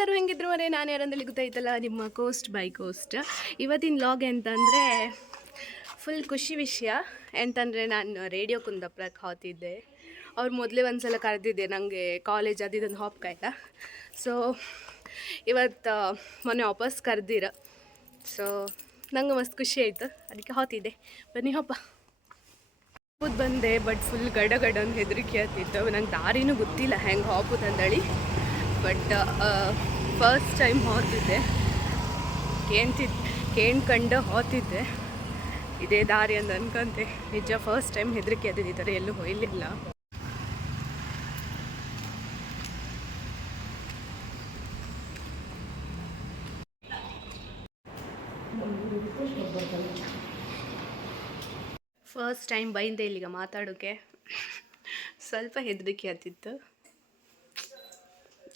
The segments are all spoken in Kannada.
ಎಲ್ಲರೂ ಹೆಂಗಿದ್ರು ಮರೆ, ನಾನು ಯಾರಂದಲ್ಲಿ ಗೊತ್ತಾಯ್ತಲ್ಲ, ನಿಮ್ಮ ಕೋಸ್ಟ್ ಬೈ ಕೋಸ್ಟ್. ಇವತ್ತಿನ ಲಾಗ್ ಎಂತಂದರೆ ಫುಲ್ ಖುಷಿ ವಿಷಯ. ಎಂತಂದರೆ ನಾನು ರೇಡಿಯೋ ಕುಂದಾಪುರಕ್ಕೆ ಹೋಗ್ತಿದ್ದೆ. ಅವ್ರು ಮೊದಲೇ ಒಂದು ಸಲ ಕರೆದಿದ್ದೆ ನನಗೆ ಕಾಲೇಜ್ ಅದಿದ್ದೊಂದು ಹಾಪ್ಕಾಯ್ತ. ಸೊ ಇವತ್ತು ಮೊನ್ನೆ ವಾಪಸ್ ಕರೆದಿರ. ಸೊ ನಂಗೆ ಮಸ್ತ್ ಖುಷಿ ಆಯಿತು, ಅದಕ್ಕೆ ಹೋಗ್ತಿದ್ದೆ. ಬನ್ನಿ ಹಬ್ಬ ಬಂದೆ. ಬಟ್ ಫುಲ್ ಗಡ ಅಂತ ಹೆದರಿಕೆ ಆಗ್ತಿತ್ತು. ನಂಗೆ ದಾರಿನೂ ಗೊತ್ತಿಲ್ಲ ಹೆಂಗೆ ಹಾಪುದು ಅಂದಳಿ. ಬಟ್ ಫಸ್ಟ್ ಟೈಮ್ ಹೋಗ್ತಿದ್ದೆ, ಕೇಳ್ಕೊಂಡು ಹೋಗ್ತಿದ್ದೆ ಇದೇ ದಾರಿ ಅಂತ ಅನ್ಕೊಂತೆ. ನಿಜ ಫಸ್ಟ್ ಟೈಮ್ ಹೆದರಿಕೆ ಆದಿದ್ದು, ಈ ಥರ ಎಲ್ಲೂ ಹೋಯ್ಲಿಲ್ಲ. ಫಸ್ಟ್ ಟೈಮ್ ಬೈಂದೆ ಇಲ್ಲಿಗ ಮಾತಾಡೋಕ್ಕೆ, ಸ್ವಲ್ಪ ಹೆದರಿಕೆ ಆಗ್ತಿತ್ತು.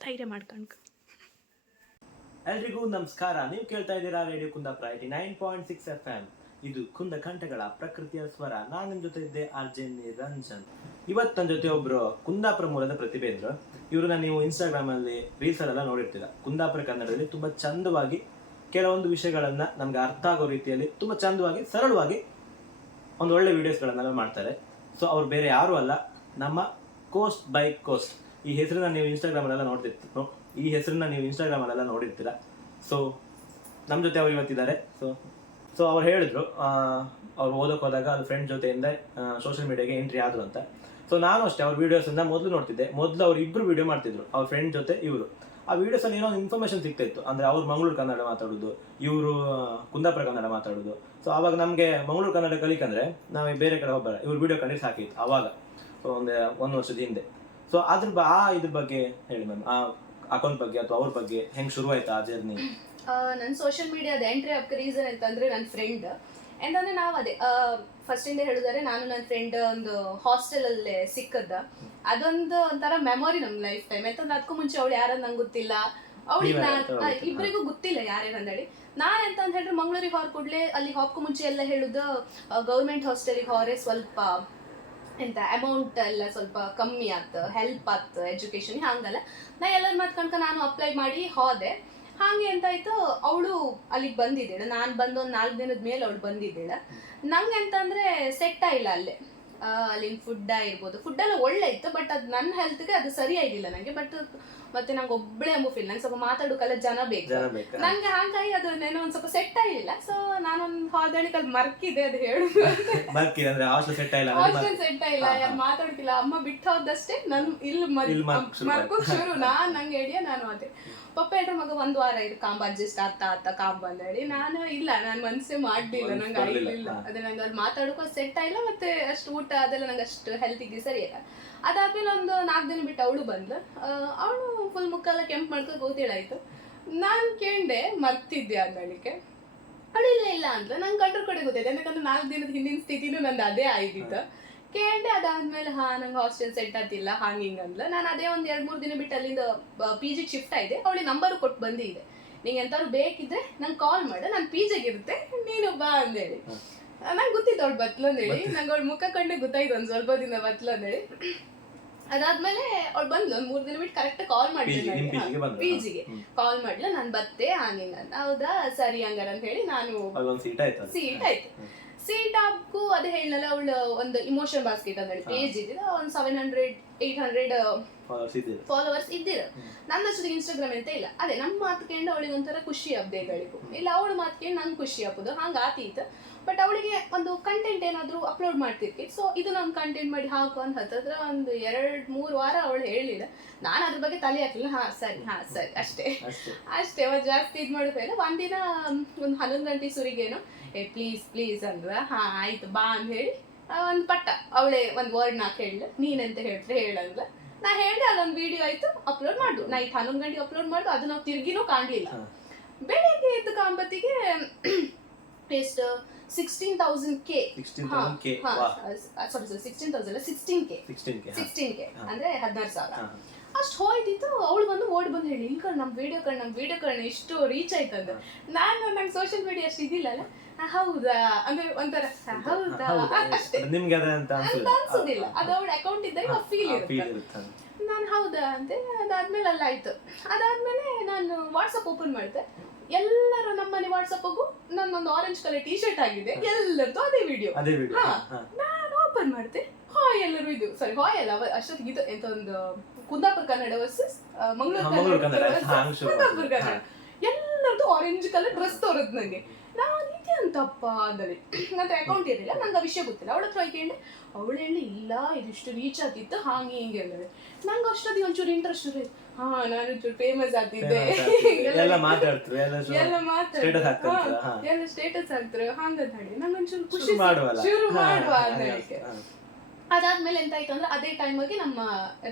ಧೈರ್ಯ ಮಾಡ್ಕೊಂಡು. ಎಲ್ರಿಗೂ ನಮಸ್ಕಾರ. ನೀವು ಕೇಳ್ತಾ ಇದ್ದೀರಾ ರೇಡಿಯೋ ಕುಂದಾಪುರ 89.6 FM. ಇದು ಕುಂದ ಕಂಠಗಳ ಪ್ರಕೃತಿಯ ಸ್ವರ. ನಾನು ನಿಮ್ಮ ಜೊತೆ ಇದ್ದೆ RJ ನಿರಂಜನ್. ಇವತ್ತು ನನ್ನ ಜೊತೆ ಒಬ್ರು ಕುಂದಾಪುರ ಮೂಲದ ಪ್ರತಿಭೆ ಇದ್ರು. ಇವ್ರನ್ನ ನೀವು ಇನ್ಸ್ಟಾಗ್ರಾಮ್ ಅಲ್ಲಿ ರೀಲ್ಸ್ ಅಲ್ಲೆಲ್ಲ ನೋಡಿರ್ತೀರ. ಕುಂದಾಪುರ ಕನ್ನಡದಲ್ಲಿ ತುಂಬಾ ಚಂದವಾಗಿ ಕೆಲವೊಂದು ವಿಷಯಗಳನ್ನ ನಮ್ಗೆ ಅರ್ಥ ಆಗೋ ರೀತಿಯಲ್ಲಿ ತುಂಬಾ ಚಂದವಾಗಿ ಸರಳವಾಗಿ ಒಂದು ಒಳ್ಳೆ ವಿಡಿಯೋಸ್ಗಳನ್ನೆಲ್ಲ ಮಾಡ್ತಾರೆ. ಸೊ ಅವ್ರು ಬೇರೆ ಯಾರು ಅಲ್ಲ, ನಮ್ಮ ಕೋಸ್ಟ್ ಬೈ ಕೋಸ್ಟ್. ಈ ಹೆಸರನ್ನ ನೀವು ಇನ್ಸ್ಟಾಗ್ರಾಮಲ್ಲೆಲ್ಲ ನೋಡಿರ್ತೀರ. ಸೊ ನಮ್ಮ ಜೊತೆ ಅವ್ರು ಇವತ್ತಿದ್ದಾರೆ. ಸೊ ಅವ್ರು ಹೇಳಿದ್ರು ಅವ್ರು ಓದೋಕೆ ಹೋದಾಗ ಅದು ಫ್ರೆಂಡ್ ಜೊತೆಯಿಂದ ಸೋಷಿಯಲ್ ಮೀಡಿಯಾಗೆ ಎಂಟ್ರಿ ಆದ್ರು ಅಂತ. ಸೊ ನಾನು ಅಷ್ಟೇ ಅವ್ರ ವೀಡಿಯೋಸನ್ನ ಮೊದಲು ನೋಡ್ತಿದ್ದೆ. ಮೊದಲು ಅವ್ರು ಇಬ್ಬರು ವೀಡಿಯೋ ಮಾಡ್ತಿದ್ರು, ಅವ್ರ ಫ್ರೆಂಡ್ ಜೊತೆ ಇವರು. ಆ ವಿಡಿಯೋಸಲ್ಲಿ ಏನೋ ಇನ್ಫಾರ್ಮೇಷನ್ ಸಿಗ್ತಾ ಇತ್ತು. ಅಂದರೆ ಅವ್ರು ಮಂಗಳೂರು ಕನ್ನಡ ಮಾತಾಡೋದು, ಇವರು ಕುಂದಾಪುರ ಕನ್ನಡ ಮಾತಾಡೋದು. ಸೊ ಆವಾಗ ನಮಗೆ ಮಂಗಳೂರು ಕನ್ನಡ ಕಲಿಕಂದ್ರೆ ನಾವು ಬೇರೆ ಕಡೆ ಹೋಗಲ್ಲ, ಇವ್ರು ವೀಡಿಯೋ ಕಂಡು ಸಾಕಿತ್ತು ಆವಾಗ. ಸೊ ಒಂದು ವರ್ಷದ ಹಿಂದೆ. ಸೊ ಇದ್ರ ಬಗ್ಗೆ ಹೇಳಿ ಮ್ಯಾಮ್, ಆ ಅಕೌಂಟ್ ಬಗ್ಗೆ ಅಥವಾ ಅವ್ರ ಬಗ್ಗೆ ಹೆಂಗೆ ಶುರುವಾಯ್ತು ಆ ಜರ್ನಿ? ನನ್ನ ಸೋಷಿಯಲ್ ಮೀಡಿಯಾದ ಎಂಟ್ರಿ ಆಗಕ್ಕೆ ರೀಸನ್ ಅಂತಂದರೆ ನನ್ನ ಫ್ರೆಂಡ್. ಎಂತಂದರೆ ನಾವು ಅದೇ ಫಸ್ಟಿಂದ ಹೇಳಿದರೆ, ನಾನು ನನ್ನ ಫ್ರೆಂಡ್ ಒಂದು ಹಾಸ್ಟೆಲಲ್ಲೇ ಸಿಕ್ಕದ್ದ. ಅದೊಂದು ಒಂಥರ ಮೆಮೊರಿ ನಮ್ಮ ಲೈಫ್ ಟೈಮ್. ಯಾಕಂದ್ರೆ ಅದಕ್ಕೂ ಮುಂಚೆ ಅವಳು ಯಾರಂತ ನಂಗೆ ಗೊತ್ತಿಲ್ಲ, ಅವಳಿಗೆ ಇಬ್ಬರಿಗೂ ಗೊತ್ತಿಲ್ಲ ಯಾರ್ಯಾರಂದೇಳಿ. ನಾನು ಎಂತ ಅಂತ ಹೇಳಿದ್ರೆ ಮಂಗಳೂರಿಗೆ ಹೊರ ಕೂಡಲೇ ಅಲ್ಲಿ ಹೋಗಕ್ಕೂ ಮುಂಚೆ ಎಲ್ಲ ಹೇಳುದು ಗೌರ್ಮೆಂಟ್ ಹಾಸ್ಟೆಲಿಗೆ ಹೊರೆ ಸ್ವಲ್ಪ ಎಂತ ಅಮೌಂಟ್ ಎಲ್ಲ ಸ್ವಲ್ಪ ಕಮ್ಮಿ ಆಯ್ತು, ಹೆಲ್ಪ್ ಆಯ್ತು ಎಜುಕೇಶನ್. ಹಂಗಲ್ಲ ನಾ ಎಲ್ಲರ ಮಾತ್ಕಂಡ್ಕ ನಾನು ಅಪ್ಲೈ ಮಾಡಿ ಹೋದೆ. ಹಾಗೆ ಎಂತಾಯ್ತು, ಅವಳು ಅಲ್ಲಿಗೆ ಬಂದಿದ್ದೇಳೆ. ನಾನು ಬಂದು ಒಂದು 4 ದಿನದ ಮೇಲೆ ಅವಳು ಬಂದಿದ್ದೇಳೆ. ನಂಗೆ ಎಂತಂದರೆ ಸೆಟ್ ಆಗಿಲ್ಲ ಅಲ್ಲೇ. ಅಲ್ಲಿನ ಫುಡ್ ಇರ್ಬೋದು, ಫುಡ್ ಎಲ್ಲ ಒಳ್ಳೆ ಇತ್ತು, ಬಟ್ ಅದು ನನ್ನ ಹೆಲ್ತ್ಗೆ ಅದು ಸರಿ ಆಗಿಲ್ಲ ನನಗೆ. ಬಟ್ ಮತ್ತೆ ನಂಗೆ ಒಬ್ಬಳೇ ಎಂಬ ಫೀಲ್, ನಂಗೆ ಸ್ವಲ್ಪ ಮಾತಾಡೋಕೆಲ್ಲ ಜನ ಬೇಕು ನಂಗೆ. ಹಾಗಾಗಿ ಅದು ಏನೋ ಒಂದು ಸ್ವಲ್ಪ ಸೆಟ್ ಆಗಿಲ್ಲ. ಸೊ ನಾನೊಂದು ಹೋದಣಿಗೆ ಅದು ಮರ್ಕಿದೆ, ಅದು ಹೇಳುದು ಹಾಸ್ಟೆಲ್ ಸೆಟ್ ಆಗಿಲ್ಲ, ಯಾರು ಮಾತಾಡ್ತಿಲ್ಲ. ಅಮ್ಮ ಬಿಟ್ಟು ಹೋದಷ್ಟೇ ನನ್ ಇಲ್ಲಿ ಮರ್ಕೋಕ್ ಶುರು. ನಂಗೆ ಹೇಳಿಯ ನಾನು ಅದೇ ಪಪ್ಪ ಹೇಳ್ರ ಮಗ 1 ವಾರ ಇದು ಕಾಂಬ ಅಡ್ಜಸ್ಟ್ ಆಗ್ತಾ ಕಾಂಬ ಅಂತ ಹೇಳಿ. ನಾನು ಇಲ್ಲ, ನಾನು ಮನಸ್ಸೇ ಮಾಡಲಿಲ್ಲ, ನಂಗೆ ಆಗಿಲ್ಲ. ಅದೇ ನಂಗೆ ಅಲ್ಲಿ ಮಾತಾಡೋಕೆ ಸೆಟ್ ಆಗಿಲ್ಲ. ಮತ್ತೆ ಅಷ್ಟು ಊಟ ಅದೆಲ್ಲ ನಂಗೆ ಅಷ್ಟು ಹೆಲ್ತಿಗೆ ಸರಿ ಇಲ್ಲ. ಅದಾದ್ಮೇಲೆ ಒಂದು 4 ದಿನ ಬಿಟ್ಟು ಅವಳು ಬಂದು, ಅವಳು ಫುಲ್ ಮುಕ್ಕೆಲ್ಲ ಕೆಂಪು ಮಾಡ್ಕೊಂಡು ಗೊತ್ತಿಳಾಯ್ತು. ನಾನು ಕೇಂಡೆ ಮರ್ತಿದ್ದೆ ಅಂದಳಿಕೆ. ಅವಳು ಇಲ್ಲ ಅಂತ ನಂಗೆ ಕಂಡ್ರ ಕಡೆ ಗೊತ್ತಾಯ್ತು. ಯಾಕಂದ್ರೆ 4 ದಿನದ ಹಿಂದಿನ ಸ್ಥಿತಿನೂ ನಂದು ಅದೇ ಆಗಿತ್ತು. ಕೇಂಡೆ ಅದಾದ್ಮೇಲೆ ನಂಗೆ ಹಾಸ್ಟೆಲ್ ಸೆಟ್ ಆಗ್ತಿಲ್ಲ ಹಿಂಗೆ ಅಂದ್ಲ. ನಾನು ಅದೇ ಒಂದು 2-3 ದಿನ ಬಿಟ್ಟು ಅಲ್ಲಿಂದ PG ಶಿಫ್ಟ್ ಆಗಿದೆ. ಅವಳಿಗೆ ನಂಬರು ಕೊಟ್ಟು ಬಂದಿದೆ, ನಿಂಗೆ ಎಂತಾದ್ರು ಬೇಕಿದ್ರೆ ನಂಗೆ ಕಾಲ್ ಮಾಡು, ನಾನು PG ಇರುತ್ತೆ, ನೀನು ಬಾ ಅಂದೇಳಿ. ನಂಗೆ ಗೊತ್ತಿತ್ತು ಅವಳು ಬತ್ಲು ಅಂದೇಳಿ. ನಂಗೆ ಅವಳು ಮುಖ ಕಂಡೆ ಗೊತ್ತಾಯ್ತು ಒಂದು ಸ್ವಲ್ಪ ದಿನ ಬತ್ಲು ಅಂದೇಳಿ. ಅದಾದ್ಮೇಲೆ ಅವಳು ಬಂದ್ಲು, ಒಂದು 3 ದಿನ ಬಿಟ್ಟು ಕರೆಕ್ಟ್ ಕಾಲ್ ಮಾಡಿದ್ಲು, PGಗೆ ಕಾಲ್ ಮಾಡ್ಲು, ನಾನು ಬತ್ತೆ ಹಂಗಿಂಗ. ಹೌದಾ ಸರಿ ಹಂಗಾರ ಅಂತ ಹೇಳಿ ನಾನು ಸೀಟ್ ಆಯ್ತು. ಸೀಟ್ ಹಾಕು ಅದೇ ಹೇಳಲ್ಲ, ಅವಳು ಒಂದು ಇಮೋಷನ್ ಬಾಸ್ಕೆಟ್ ಅಂತ ಹೇಳಿ ಪೇಜ್ ಇದ್ದಿದ್ದು, ಒಂದು 700-800 ಫಾಲೋವರ್ಸ್ ಇದ್ದಿರ. ನನ್ನಷ್ಟು ಇನ್ಸ್ಟಾಗ್ರಾಮ್ ಅಂತ ಇಲ್ಲ. ಅದೇ ನಮ್ಮ ಮಾತು ಕೇಂದ್ರ ಅವಳಿಗೆ ಒಂಥರ ಖುಷಿ ಹಬ್ಬಗಳಿಗೂ ಇಲ್ಲ, ಅವಳು ಮಾತು ಕೇಳಿ ನಂಗೆ ಖುಷಿ ಹಬ್ಬದು ಹಂಗೆ ಆತೀತು. ಬಟ್ ಅವಳಿಗೆ ಒಂದು ಕಂಟೆಂಟ್ ಏನಾದರೂ ಅಪ್ಲೋಡ್ ಮಾಡ್ತಿರ್ತಿ. ಸೊ ಇದು ನಾನು ಕಂಟೆಂಟ್ ಮಾಡಿ ಹಾಕು ಅಂತ ಹತ್ತಿರ ಒಂದು 2-3 ವಾರ ಅವಳು ಹೇಳಿಲ್ಲ. ನಾನು ಅದ್ರ ಬಗ್ಗೆ ತಲೆ ಹಾಕಲಿಲ್ಲ. ಸರಿ ಅಷ್ಟೇ ಒಂದು ಜಾಸ್ತಿ ಇದು ಮಾಡೋದಿಲ್ಲ. ಒಂದಿನ ಒಂದು 11 ಗಂಟೆ ಸುರಿಗೇನು ಪ್ಲೀಸ್ ಅಂದ್ರ. ಆಯ್ತು ಬಾ ಅಂತ ಹೇಳಿ ಒಂದು ಪಟ್ಟ ಅವಳೇ ಒಂದು ವರ್ಡ್ ನಾಲ್ಕು ಹೇಳ, ನೀನೆಂತ ಹೇಳ್ತಾರೆ ಹೇಳಂದ್ರ. ನಾ ಹೇಳಿದೆ, ಅದೊಂದು ವಿಡಿಯೋ ಆಯ್ತು, ಅಪ್ಲೋಡ್ ಮಾಡು. ನೈಟ್ 11 ಗಂಟೆಗೆ ಅಪ್ಲೋಡ್ ಮಾಡು. ಅದು ನಾವು ತಿರ್ಗಿನೂ ಕಾಣಲಿಲ್ಲ. ಬೆಳಿಗ್ಗೆ ಎದ್ದು ಕಾಂಬತ್ತಿಗೆ ಎಷ್ಟು 16,000K ಸಾರಿ 16K ಅಂದ್ರೆ 16,000 ಅಷ್ಟು ಹೋಯ್ತಿತ್ತು. ಅವಳು ಬಂದು ಹೇಳಿ, ಇಲ್ಲಿ ನಮ್ಮ ವಿಡಿಯೋ ಕಣ್ಣು ಇಷ್ಟು ರೀಚ್ ಆಯ್ತಂದ. ನಂಗೆ ಸೋಷಿಯಲ್ ಮೀಡಿಯಾ ಅಷ್ಟು ಇದಿಲ್ಲಲ್ಲ. ಹೌದಾ ಅಂದ್ರೆ ಒಂಥರ ಹೌದಾ ಅಷ್ಟೇ, ನಿಮ್ಗೆ ಅಂತ ಅನ್ಸುದಿಲ್ಲ. ಅದು ಅವಳ ಅಕೌಂಟ್ ಇದ್ದಾಗ ಫೀಲ್ ಇರುತ್ತೆ. ನಾನು ಹೌದಾ ಅಂತೆ. ಅದಾದ್ಮೇಲೆ ಅಲ್ಲ ಆಯ್ತು. ಅದಾದ್ಮೇಲೆ ನಾನು ನಾನು ವಾಟ್ಸಪ್ ಓಪನ್ ಮಾಡಿದೆ, ಎಲ್ಲರ ನಮ್ಮನೆ ವಾಟ್ಸಪ್ಗೂ ನನ್ನೊಂದು ಆರೆಂಜ್ ಕಲರ್ ಟೀ ಶರ್ಟ್ ಆಗಿದೆ, ಎಲ್ಲರದ್ದು ಅದೇ ವಿಡಿಯೋ. ನಾನು ಓಪನ್ ಮಾಡಿದೆ, ಹಾಯ್ ಎಲ್ಲರೂ ಇದು ಸಾರಿ ಹಾಯ್ ಅಲ್ಲ ಅಷ್ಟೊತ್ತಿಗೆ ಇದು ಎಂತ ಒಂದು ಕುಂದಾಪುರ ಕನ್ನಡ ವರ್ಸಸ್ ಮಂಗಳೂರು ಕನ್ನಡ, ಕುಂದಾಪುರ ಕನ್ನಡ, ಎಲ್ಲರದ್ದು ಆರೆಂಜ್ ಕಲರ್ ಡ್ರೆಸ್ ತೋರದ್ ನಂಗೆ. ನಾನು ಇದೆ ಅಂತಪ್ಪ ಅಂದಲ್ಲಿ ನಂತ ಅಕೌಂಟ್ ಇರಲಿಲ್ಲ, ನಂಗೆ ಆ ವಿಷಯ ಗೊತ್ತಿಲ್ಲ. ಅವಳ ಹತ್ರ ಹೋಯ್ಕೊಂಡು ಅವಳು ಹೇಳಿ ಇಲ್ಲ ಇದಿಷ್ಟು ರೀಚ್ ಆಗ್ತಿತ್ತು ಹಾಗೆ ಹಿಂಗೆ ಅಂದಳೆ. ನಂಗೆ ಅಷ್ಟೊತ್ತಿಗೆ ಒಂಚೂರು ಇಂಟ್ರೆಸ್ಟ್ ಇರಲಿಲ್ಲ. ಹಾ ನಾನು ಒಂಚೂರು ಫೇಮಸ್ ಆಗ್ತಿದ್ದೆ, ಎಲ್ಲ ಮಾತಾಡ್ತಾರೆ, ಎಲ್ಲ ಸ್ಟೇಟಸ್ ಹಾಕ್ತಾರೆ ಹಂಗಂತ ಹೇಳಿ ನಂಗೆ ಒಂಚೂರು ಖುಷಿ ಶುರು ಮಾಡುವ ಅಂತ ಹೇಳಿ. ಅದಾದ್ಮೇಲೆ ಎಂತ ಆಯ್ತು ಅಂದ್ರೆ ಅದೇ ಟೈಮಿಗೆ ನಮ್ಮ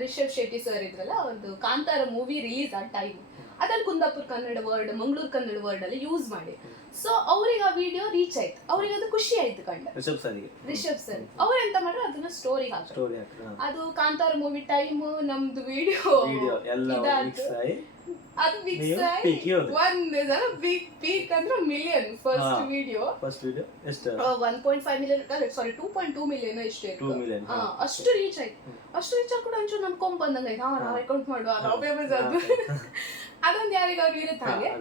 ರಿಷಬ್ ಶೆಟ್ಟಿ ಸರ್ ಇದ್ರಲ್ಲ, ಒಂದು ಕಾಂತಾರ ಮೂವಿ ರಿಲೀಸ್ ಆ ಟೈಮ್ ಅದ್ರಲ್ಲಿ ಕುಂದಾಪುರ ಕನ್ನಡ ವರ್ಡ್ ಮಂಗಳೂರು ಕನ್ನಡ ವರ್ಡ್ ಅಲ್ಲಿ ಯೂಸ್ ಮಾಡಿ. ಸೊ ಅವ್ರಿಗೆ ಆ ವಿಡಿಯೋ ರೀಚ್ ಆಯ್ತು, ಅವ್ರಿಗೆ ಅದು ಖುಷಿ ಆಯ್ತು ಕಂಡ ರಿಷಬ್ ಸರ್. ಅವ್ರು ಎಂತ ಮಾಡ್ರು ಅದನ್ನ ಸ್ಟೋರಿ ಹಾಕ್ತಾರೆ. ಅದು ಕಾಂತಾರ ಮೂವಿ ಟೈಮ್ ನಮ್ದು ವಿಡಿಯೋ ಅದು ಮಿಕ್ಸ್ ಆಗಿ ಒಂದ್ ಬಿಗ್ ಪೀಕ್ ಅಂದ್ರೆ ಮಿಲಿಯನ್ ಫಸ್ಟ್ ವಿಡಿಯೋ ಎಷ್ಟು 1.5 ಮಿಲಿಯನ್ ಸಾರಿ 2.2 ಮಿಲಿಯನ್ ಇಷ್ಟೇ ಅಷ್ಟು ರೀಚ್ ಆಯ್ತು. ಅಷ್ಟು ರೀಚ್ ಆಗಿ ಕೂಡ ಒಂಚೂರು ನಮ್ ಕೊಂಬ್ ಬಂದಂಗ ಆಯ್ತು, ನಾವು ಅಕೌಂಟ್ ಮಾಡುವ ನಾವು ಫೇಮಸ್ ಅದು ಅದೊಂದು ಯಾರಿಗಾದ್ರು ಇರುತ್ತೆ ಹಾಗೆ.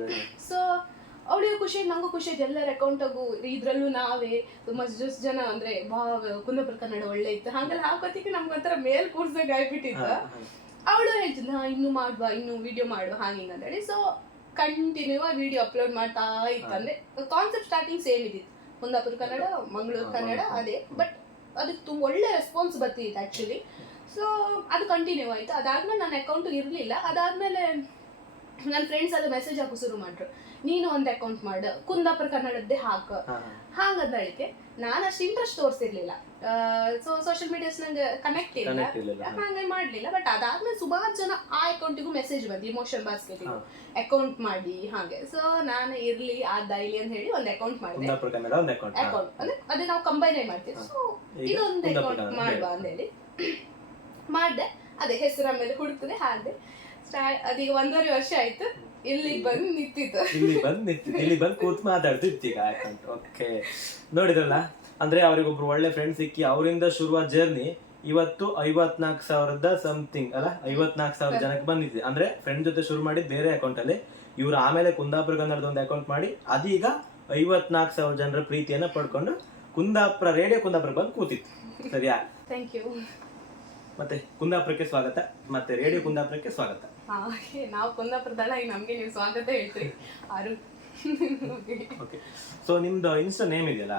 ಸೊ ಅವಳಿಗೂ ಖುಷಿ ಆಯ್ತು, ನಂಗೂ ಖುಷಿ ಆಯ್ತು, ಎಲ್ಲರ ಅಕೌಂಟಾಗೂ ಇದ್ರಲ್ಲೂ ನಾವೇ ತುಂಬಾ ಜನ ಅಂದ್ರೆ ಕುಂದಾಪುರ ಕನ್ನಡ ಒಳ್ಳೆ ಇತ್ತು ಹಾಗೆಲ್ಲ ಹಾಕೋತಿಗೆ ನಮ್ಗೆ ಒಂಥರ ಮೇಲ್ ಕೂರ್ಸ್ದಾಗ ಆಗ್ಬಿಟ್ಟಿತ್ತು. ಅವಳು ಹೇಳ್ತಿದ್ದ ಇನ್ನು ಮಾಡುವ ಇನ್ನು ವಿಡಿಯೋ ಮಾಡುವ ಹಾಗೆ ಅಂತೇಳಿ. ಸೊ ಕಂಟಿನ್ಯೂ ಆ ವಿಡಿಯೋ ಅಪ್ಲೋಡ್ ಮಾಡ್ತಾ ಇತ್ತು. ಅಂದ್ರೆ ಕಾನ್ಸೆಪ್ಟ್ ಸ್ಟಾರ್ಟಿಂಗ್ ಸೇಮ್ ಇದ್ದಿತ್ತು, ಕುಂದಾಪುರ ಕನ್ನಡ ಮಂಗಳೂರು ಕನ್ನಡ ಅದೇ, ಬಟ್ ಅದಕ್ಕೆ ಒಳ್ಳೆ ರೆಸ್ಪಾನ್ಸ್ ಬರ್ತಿತ್ತು ಆಕ್ಚುಲಿ. ಸೊ ಅದು ಕಂಟಿನ್ಯೂ ಆಯ್ತು. ಅದಾದ್ಮೇಲೆ ನನ್ನ ಅಕೌಂಟ್ ಇರಲಿಲ್ಲ. ಅದಾದ್ಮೇಲೆ ನನ್ನ ಫ್ರೆಂಡ್ಸ್ ಎಲ್ಲ ಮೆಸೇಜ್ ಹಾಕೋ ಶುರು ಮಾಡ್ರು, ನೀನು ಒಂದು ಅಕೌಂಟ್ ಮಾಡು ಕುಂದಾಪುರ ಕನ್ನಡದ್ದೇ ಹಾಕು ಹಾಗಂದ ಹೇಳಿಕೆ. ನಾನು ಅಷ್ಟು ಇಂಟ್ರೆಸ್ಟ್ ತೋರಿಸಿರ್ಲಿಲ್ಲ. ಸೊ ಸೋಷಿಯಲ್ ಮೀಡಿಯಾಸ್ ನಂಗೆ ಕನೆಕ್ಟ್ ಇಲ್ಲ, ಹಾಗೆ ಮಾಡ್ಲಿಲ್ಲ. ಬಟ್ ಅದಾದ್ಮೇಲೆ ಸುಮಾರು ಜನ ಆ ಅಕೌಂಟಿಗೂ ಮೆಸೇಜ್ ಬಂದು ಇಮೋಷನ್ ಬಾಸ್ಕೆಟಿಗೂ ಅಕೌಂಟ್ ಮಾಡಿ ಹಾಗೆ. ಸೊ ನಾನು ಇರ್ಲಿ ಆ ಡೈಲಿ ಅಂತ ಹೇಳಿ ಒಂದು ಅಕೌಂಟ್ ಮಾಡಿದೆ. ಅಕೌಂಟ್ ಅಂದ್ರೆ ಅದೇ ನಾವು ಕಂಬೈನ್ ಮಾಡ್ತೀವಿ. ಸೊ ಇದೊಂದು ಅಕೌಂಟ್ ಮಾಡುವ ಅಂತ ಹೇಳಿ ಮಾಡಿದೆ. ಅದೇ ಹೆಸರ ಮೇಲೆ ಹುಡುಕಿದೆ ಹಾಗೆ ಅದೀಗ 1.5 ವರ್ಷ ಆಯ್ತು. ಇಲ್ಲಿ ಬಂದು ನಿಂತಿತ್ತು, ಇಲ್ಲಿ ಬಂದು ಕೂತ್ ಮಾತಾಡ್ತಿತ್ತು ಈಗ ಅಕೌಂಟ್. ಓಕೆ, ನೋಡಿದ್ರಲ್ಲ, ಅಂದ್ರೆ ಅವ್ರಿಗೊಬ್ರು ಒಳ್ಳೆ ಫ್ರೆಂಡ್ ಸಿಕ್ಕಿ ಅವರಿಂದ ಶುರುವಾದ ಜರ್ನಿ ಇವತ್ತು 54,000 ಸಮಥಿಂಗ್ ಅಲ್ಲ 54,000 ಜನಕ್ಕೆ ಬಂದಿದೆ. ಅಂದ್ರೆ ಫ್ರೆಂಡ್ ಜೊತೆ ಶುರು ಮಾಡಿ ಬೇರೆ ಅಕೌಂಟ್ ಅಲ್ಲಿ ಇವ್ರು ಆಮೇಲೆ ಕುಂದಾಪುರ ಕನ್ನಡದ ಒಂದು ಅಕೌಂಟ್ ಮಾಡಿ ಅದೀಗ 54,000 ಜನರ ಪ್ರೀತಿಯನ್ನ ಪಡ್ಕೊಂಡು ಕುಂದಾಪುರ ರೇಡಿಯೋ ಕುಂದಾಪುರ ಬಂದು ಕೂತಿತ್ತು. ಸರಿಯಾ? Thank you. ಮತ್ತೆ ಕುಂದಾಪುರಕ್ಕೆ ಸ್ವಾಗತ, ಮತ್ತೆ ರೇಡಿಯೋ ಕುಂದಾಪುರಕ್ಕೆ ಸ್ವಾಗತ. ನಾವು ಕುಂದಾಪುರದಲ್ಲ, ಈಗ ನಮ್ಗೆ ನೀವು ಸ್ವಾಗತ ಹೇಳ್ತೀರಿ ಆರು. ಓಕೆ, ಸೊ ನಿಮ್ದು ಇನ್ಸ್ಟಾ ನೇಮ್ ಇದೆಯಲ್ಲ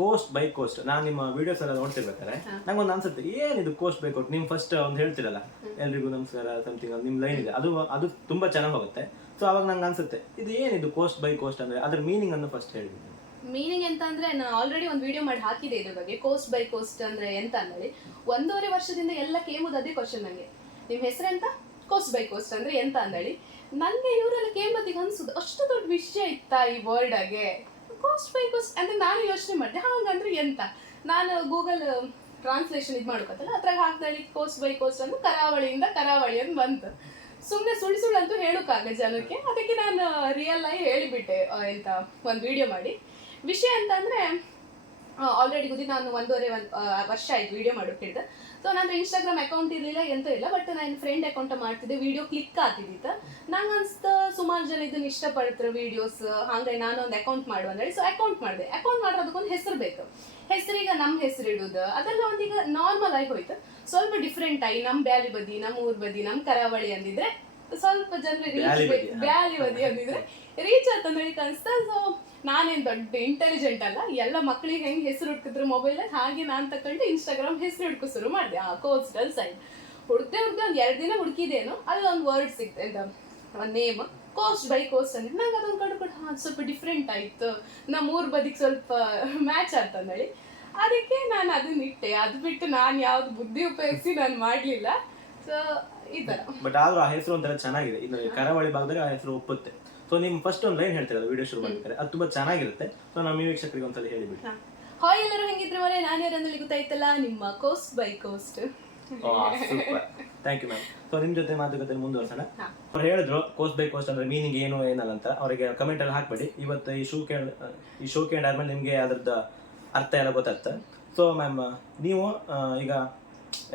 ಕೋಸ್ಟ್ ಬೈ ಕೋಸ್ಟ್. ನಾನು ನಿಮ್ಮ ವಿಡಿಯೋಸ್ ಎಲ್ಲ ನೋಡ್ತಿರ್ಬೇಕಾದ್ರೆ ನಂಗೊಂದು ಅನ್ಸುತ್ತೆ, ಏನಿದು ಕೋಸ್ಟ್ ಬೈ ಕೋಸ್ಟ್? ನಿಮ್ ಫಸ್ಟ್ ಒಂದು ಹೇಳ್ತಿರಲ್ಲ ಎಲ್ರಿಗೂ ನಮಸ್ಕಾರ ಸಮಥಿಂಗ್ ನಿಮ್ ಲೈನ್ ಇದೆ, ಅದು ತುಂಬಾ ಚೆನ್ನಾಗಿ ಹೋಗುತ್ತೆ. ಸೊ ಅವಾಗ ನಂಗೆ ಅನ್ಸುತ್ತೆ ಇದು ಏನಿದು ಕೋಸ್ಟ್ ಬೈ ಕೋಸ್ಟ್ ಅಂದ್ರೆ, ಅದ್ರ ಮೀನಿಂಗ್ ಅನ್ನು ಫಸ್ಟ್ ಹೇಳಿ. ಮೀನಿಂಗ್ ಎಂತ ಅಂದ್ರೆ, ನಾನು ಆಲ್ರೆಡಿ ಒಂದು ವಿಡಿಯೋ ಮಾಡಿ ಹಾಕಿದೆ ಇದ್ರ ಬಗ್ಗೆ. ಕೋಸ್ಟ್ ಬೈ ಕೋಸ್ಟ್ ಅಂದ್ರೆ ಎಂತ ಅಂದೇಳಿ 1.5 ವರ್ಷದಿಂದ ಎಲ್ಲ ಕೇಮುದು ಅದೇ ಕ್ವಶನ್ ನಂಗೆ, ನಿಮ್ ಹೆಸರೆಂತ? ಕೋಸ್ಟ್ ಬೈ ಕೋಸ್ಟ್ ಅಂದ್ರೆ ಎಂತ ಅಂದೇಳಿ. ನನ್ಗೆ ಇವರೆಲ್ಲ ಕೇಂಬತ್ತಿಗೆ ಅನ್ಸುದು ಅಷ್ಟು ದೊಡ್ಡ ವಿಷಯ ಇತ್ತ ಈ ವರ್ಡ್ ಆಗೆ ಕೋಸ್ಟ್ ಬೈ ಕೋಸ್ಟ್ ಅಂದ್ರೆ. ನಾನು ಯೋಚನೆ ಮಾಡಿದೆ ಹಾಗಂದ್ರೆ ಎಂತ, ನಾನು ಗೂಗಲ್ ಟ್ರಾನ್ಸ್ಲೇಷನ್ ಇದು ಮಾಡ್ಕೊತಲ್ಲ ಅದ್ರಾಗ ಹಾಕ್ದಳಿ ಕೋಸ್ಟ್ ಬೈ ಕೋಸ್ಟ್ ಅಂದ್ರೆ ಕರಾವಳಿಯಿಂದ ಕರಾವಳಿ ಅಂತ ಬಂತು. ಸುಮ್ಮನೆ ಸುಳ್ಳು ಅಂತೂ ಹೇಳೋಕ್ಕಾಗ ಜನಕ್ಕೆ, ಅದಕ್ಕೆ ನಾನು ರಿಯಲ್ ಆಗಿ ಹೇಳಿಬಿಟ್ಟೆ ಎಂತ ಒಂದು ವಿಡಿಯೋ ಮಾಡಿ. ವಿಷಯ ಅಂತ ಅಂದ್ರೆ ಆಲ್ರೆಡಿ ನಾನು 1.5 ವರ್ಷ ಆಯ್ತು ವಿಡಿಯೋ ಮಾಡೋಕೆ ಹಿಡಿದು. ಸೊ ನಂದು ಇನ್ಸ್ಟಾಗ್ರಾಮ್ ಅಕೌಂಟ್ ಇರಲಿಲ್ಲ, ಎಂತ ಇಲ್ಲ, ಬಟ್ ನಾನು ಫ್ರೆಂಡ್ ಅಕೌಂಟ್ ಮಾಡ್ತಿದ್ದೆ. ವಿಡಿಯೋ ಕ್ಲಿಕ್ ಆಗ್ತಿದ್ದಿತ್ತು, ನಂಗೆ ಅನ್ಸ್ತ ಸುಮಾರು ಜನ ಇದನ್ನ ಇಷ್ಟಪಡ್ತಾರೆ ವಿಡಿಯೋಸ್, ಹಾಗಾಗಿ ನಾನು ಒಂದು ಅಕೌಂಟ್ ಮಾಡುವ ಅಂತೇಳಿ. ಸೊ ಅಕೌಂಟ್ ಮಾಡಿದೆ. ಅಕೌಂಟ್ ಮಾಡೋದಕ್ಕೊಂದು ಹೆಸರು ಬೇಕು. ಹೆಸರೀಗ ನಮ್ಮ ಹೆಸರು ಇಡೋದು ಅದೆಲ್ಲ ಒಂದೀಗ ನಾರ್ಮಲ್ ಆಗಿ ಹೋಯ್ತು. ಸ್ವಲ್ಪ ಡಿಫ್ರೆಂಟ್ ಆಗಿ ನಮ್ಮ ಬ್ಯಾಲಿ ಬದಿ, ನಮ್ಮ ಊರ್ ಬದಿ, ನಮ್ಮ ಕರಾವಳಿ ಅಂದಿದ್ರೆ ಸ್ವಲ್ಪ ಜನರಿಗೆ ರೀಚ್, ಬ್ಯಾಲಿ ಬದಿ ಅಂದಿದ್ರೆ ರೀಚ್ ಆತಂದೇಳಿ ಕಾಣಿಸ್ತಾ. ಸೊ ನಾನೇನು ದೊಡ್ಡ ಇಂಟೆಲಿಜೆಂಟ್ ಅಲ್ಲ, ಎಲ್ಲ ಮಕ್ಕಳಿಗೆ ಹೆಂಗೆ ಹೆಸರು ಹುಡ್ಕಿದ್ರು ಮೊಬೈಲಲ್ಲಿ ಹಾಗೆ ನಾನು ತಗೊಂಡು ಇನ್ಸ್ಟಾಗ್ರಾಮ್ ಹೆಸರು ಹುಡ್ಕೋ ಶುರು ಮಾಡಿದೆ. ಕೋಸ್ಟಲ್ ಸೈಡ್ ಹುಡ್ದೆ ಒಂದು 2 ದಿನ ಹುಡುಕಿದೇನು, ಅಲ್ಲಿ ಒಂದು ವರ್ಡ್ ಸಿಕ್ತೆ, ಒಂದು ನೇಮ್ ಕೋಸ್ಟ್ ಬೈ ಕೋಸ್ಟ್ ಅಂದ್ರೆ. ನಂಗೆ ಅದೊಂದು ಕಂಡುಕೊಂಡು ಸ್ವಲ್ಪ ಡಿಫ್ರೆಂಟ್ ಆಯಿತು, ನಮ್ಮ ಊರ್ ಬದಿಗೆ ಸ್ವಲ್ಪ ಮ್ಯಾಚ್ ಆಗ್ತಂದೇಳಿ ಅದಕ್ಕೆ ನಾನು ಅದನ್ನ ಇಟ್ಟೆ. ಅದು ಬಿಟ್ಟು ನಾನು ಯಾವ್ದು ಬುದ್ಧಿ ಉಪಯೋಗಿಸಿ ನಾನು ಮಾಡಲಿಲ್ಲ. ಸೊ ಈ ಥರ. ಬಟ್ ಆದ್ರೂ ಆ ಹೆಸರು ಒಂಥರ ಚೆನ್ನಾಗಿದೆ, ಇನ್ನು ಕರಾವಳಿ ಭಾಗದಾಗ ಆ ಹೆಸರು ಒಪ್ಪುತ್ತೆ. ಸೊ ನಿಮ್ ಫಸ್ಟ್ ಒಂದು ಲೈನ್ ಹೇಳ್ತೀರಲ್ಲ ವಿಡಿಯೋ ಶುರು ಮಾಡ್ತಾರೆ, ಅದು ತುಂಬಾ ಚೆನ್ನಾಗಿರುತ್ತೆ. ಸೊ ನಮ್ಮ ವೀಕ್ಷಕರಿಗೆ ಒಂದ್ಸಲ ಹೇಳಿಬಿಡಿ. ಹಾಯ್ ಎಲ್ಲರೂ ಹೆಂಗಿದ್ರೆ ಮನೆ, ನಾನು ಯಾರಂದ್ರೆ ಗೊತ್ತಾಯ್ತಲ್ಲ, ನಿಮ್ಮ coast by coast. Super, thank you ma'am. So ನಿಮ್ ಜೊತೆ ಮಾತುಕತೆ ಮುಂದುವರ್ಸೋಣ. ಅವ್ರು ಹೇಳಿದ್ರು ಕೋಸ್ಟ್ ಬೈ ಕೋಸ್ಟ್ ಅಂದ್ರೆ ಮೀನಿಂಗ್ ಏನು ಏನಲ್ಲ ಅಂತ. ಅವರಿಗೆ ಕಮೆಂಟ್ ಅಲ್ಲಿ ಹಾಕ್ಬೇಡಿ. ಇವತ್ತು ಈ ಶೋ ಕೇಂಡ್ ಆದ್ಮೇಲೆ ನಿಮ್ಗೆ ಅದ್ರದ್ದು ಅರ್ಥ ಎಲ್ಲ ಗೊತ್ತಾಗ್ತದೆ. ಸೊ ಮ್ಯಾಮ್, ನೀವು ಈಗ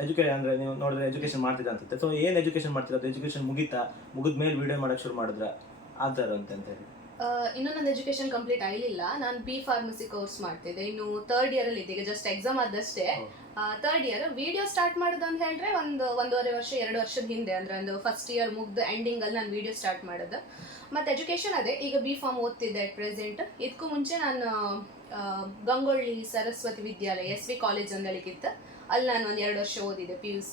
ಎಜುಕೇಶನ್ ಅಂದ್ರೆ ನೀವು ನೋಡಿದ್ರೆ ಎಜುಕೇಶನ್ ಮಾಡ್ತಿದ್ದ ಅನ್ಸುತ್ತೆ. ಸೊ ಏನ್ ಎಜುಕೇಶನ್ ಮಾಡ್ತಿರೋದು? ಎಜುಕೇಶನ್ ಮುಗಿದ ಮೇಲೆ ವಿಡಿಯೋ ಮಾಡಕ್ ಶುರು ಮಾಡಿದ್ರ ಆಧಾರ ಅಂತ ಹೇಳಿ. ಇನ್ನು ನನ್ನ ಎಜುಕೇಶನ್ ಕಂಪ್ಲೀಟ್ ಆಗಲಿಲ್ಲ. ನಾನು ಬಿ ಫಾರ್ಮಸಿ ಕೋರ್ಸ್ ಮಾಡ್ತಿದ್ದೆ, ಇನ್ನು ಥರ್ಡ್ ಇಯರ್ ಅಲ್ಲಿ ಇದ್ದೀಗ, ಜಸ್ಟ್ ಎಕ್ಸಾಮ್ ಆದಷ್ಟೇ. ಥರ್ಡ್ ಇಯರ್ ವಿಡಿಯೋ ಸ್ಟಾರ್ಟ್ ಮಾಡೋದು ಅಂತ ಹೇಳಿದ್ರೆ ಒಂದೂವರೆ ವರ್ಷ 2 ವರ್ಷದ ಹಿಂದೆ, ಅಂದ್ರೆ ಒಂದು ಫಸ್ಟ್ ಇಯರ್ ಮುಗ್ದು ಎಂಡಿಂಗ್ ಅಲ್ಲಿ ನಾನು ವಿಡಿಯೋ ಸ್ಟಾರ್ಟ್ ಮಾಡೋದು. ಮತ್ತೆ ಎಜುಕೇಶನ್ ಅದೇ, ಈಗ ಬಿ ಫಾರ್ಮ್ ಓದ್ತಿದ್ದೆ ಅಟ್ ಪ್ರೆಸೆಂಟ್. ಇದಕ್ಕೂ ಮುಂಚೆ ನಾನು ಗಂಗೊಳ್ಳಿ ಸರಸ್ವತಿ ವಿದ್ಯಾಲಯ SV ಕಾಲೇಜ್ ಅಂತ ಹೇಳಿಕ್ಕಿತ್ತು, ಅಲ್ಲಿ ನಾನು ಒಂದು 2 ವರ್ಷ ಓದಿದ್ದೆ PUC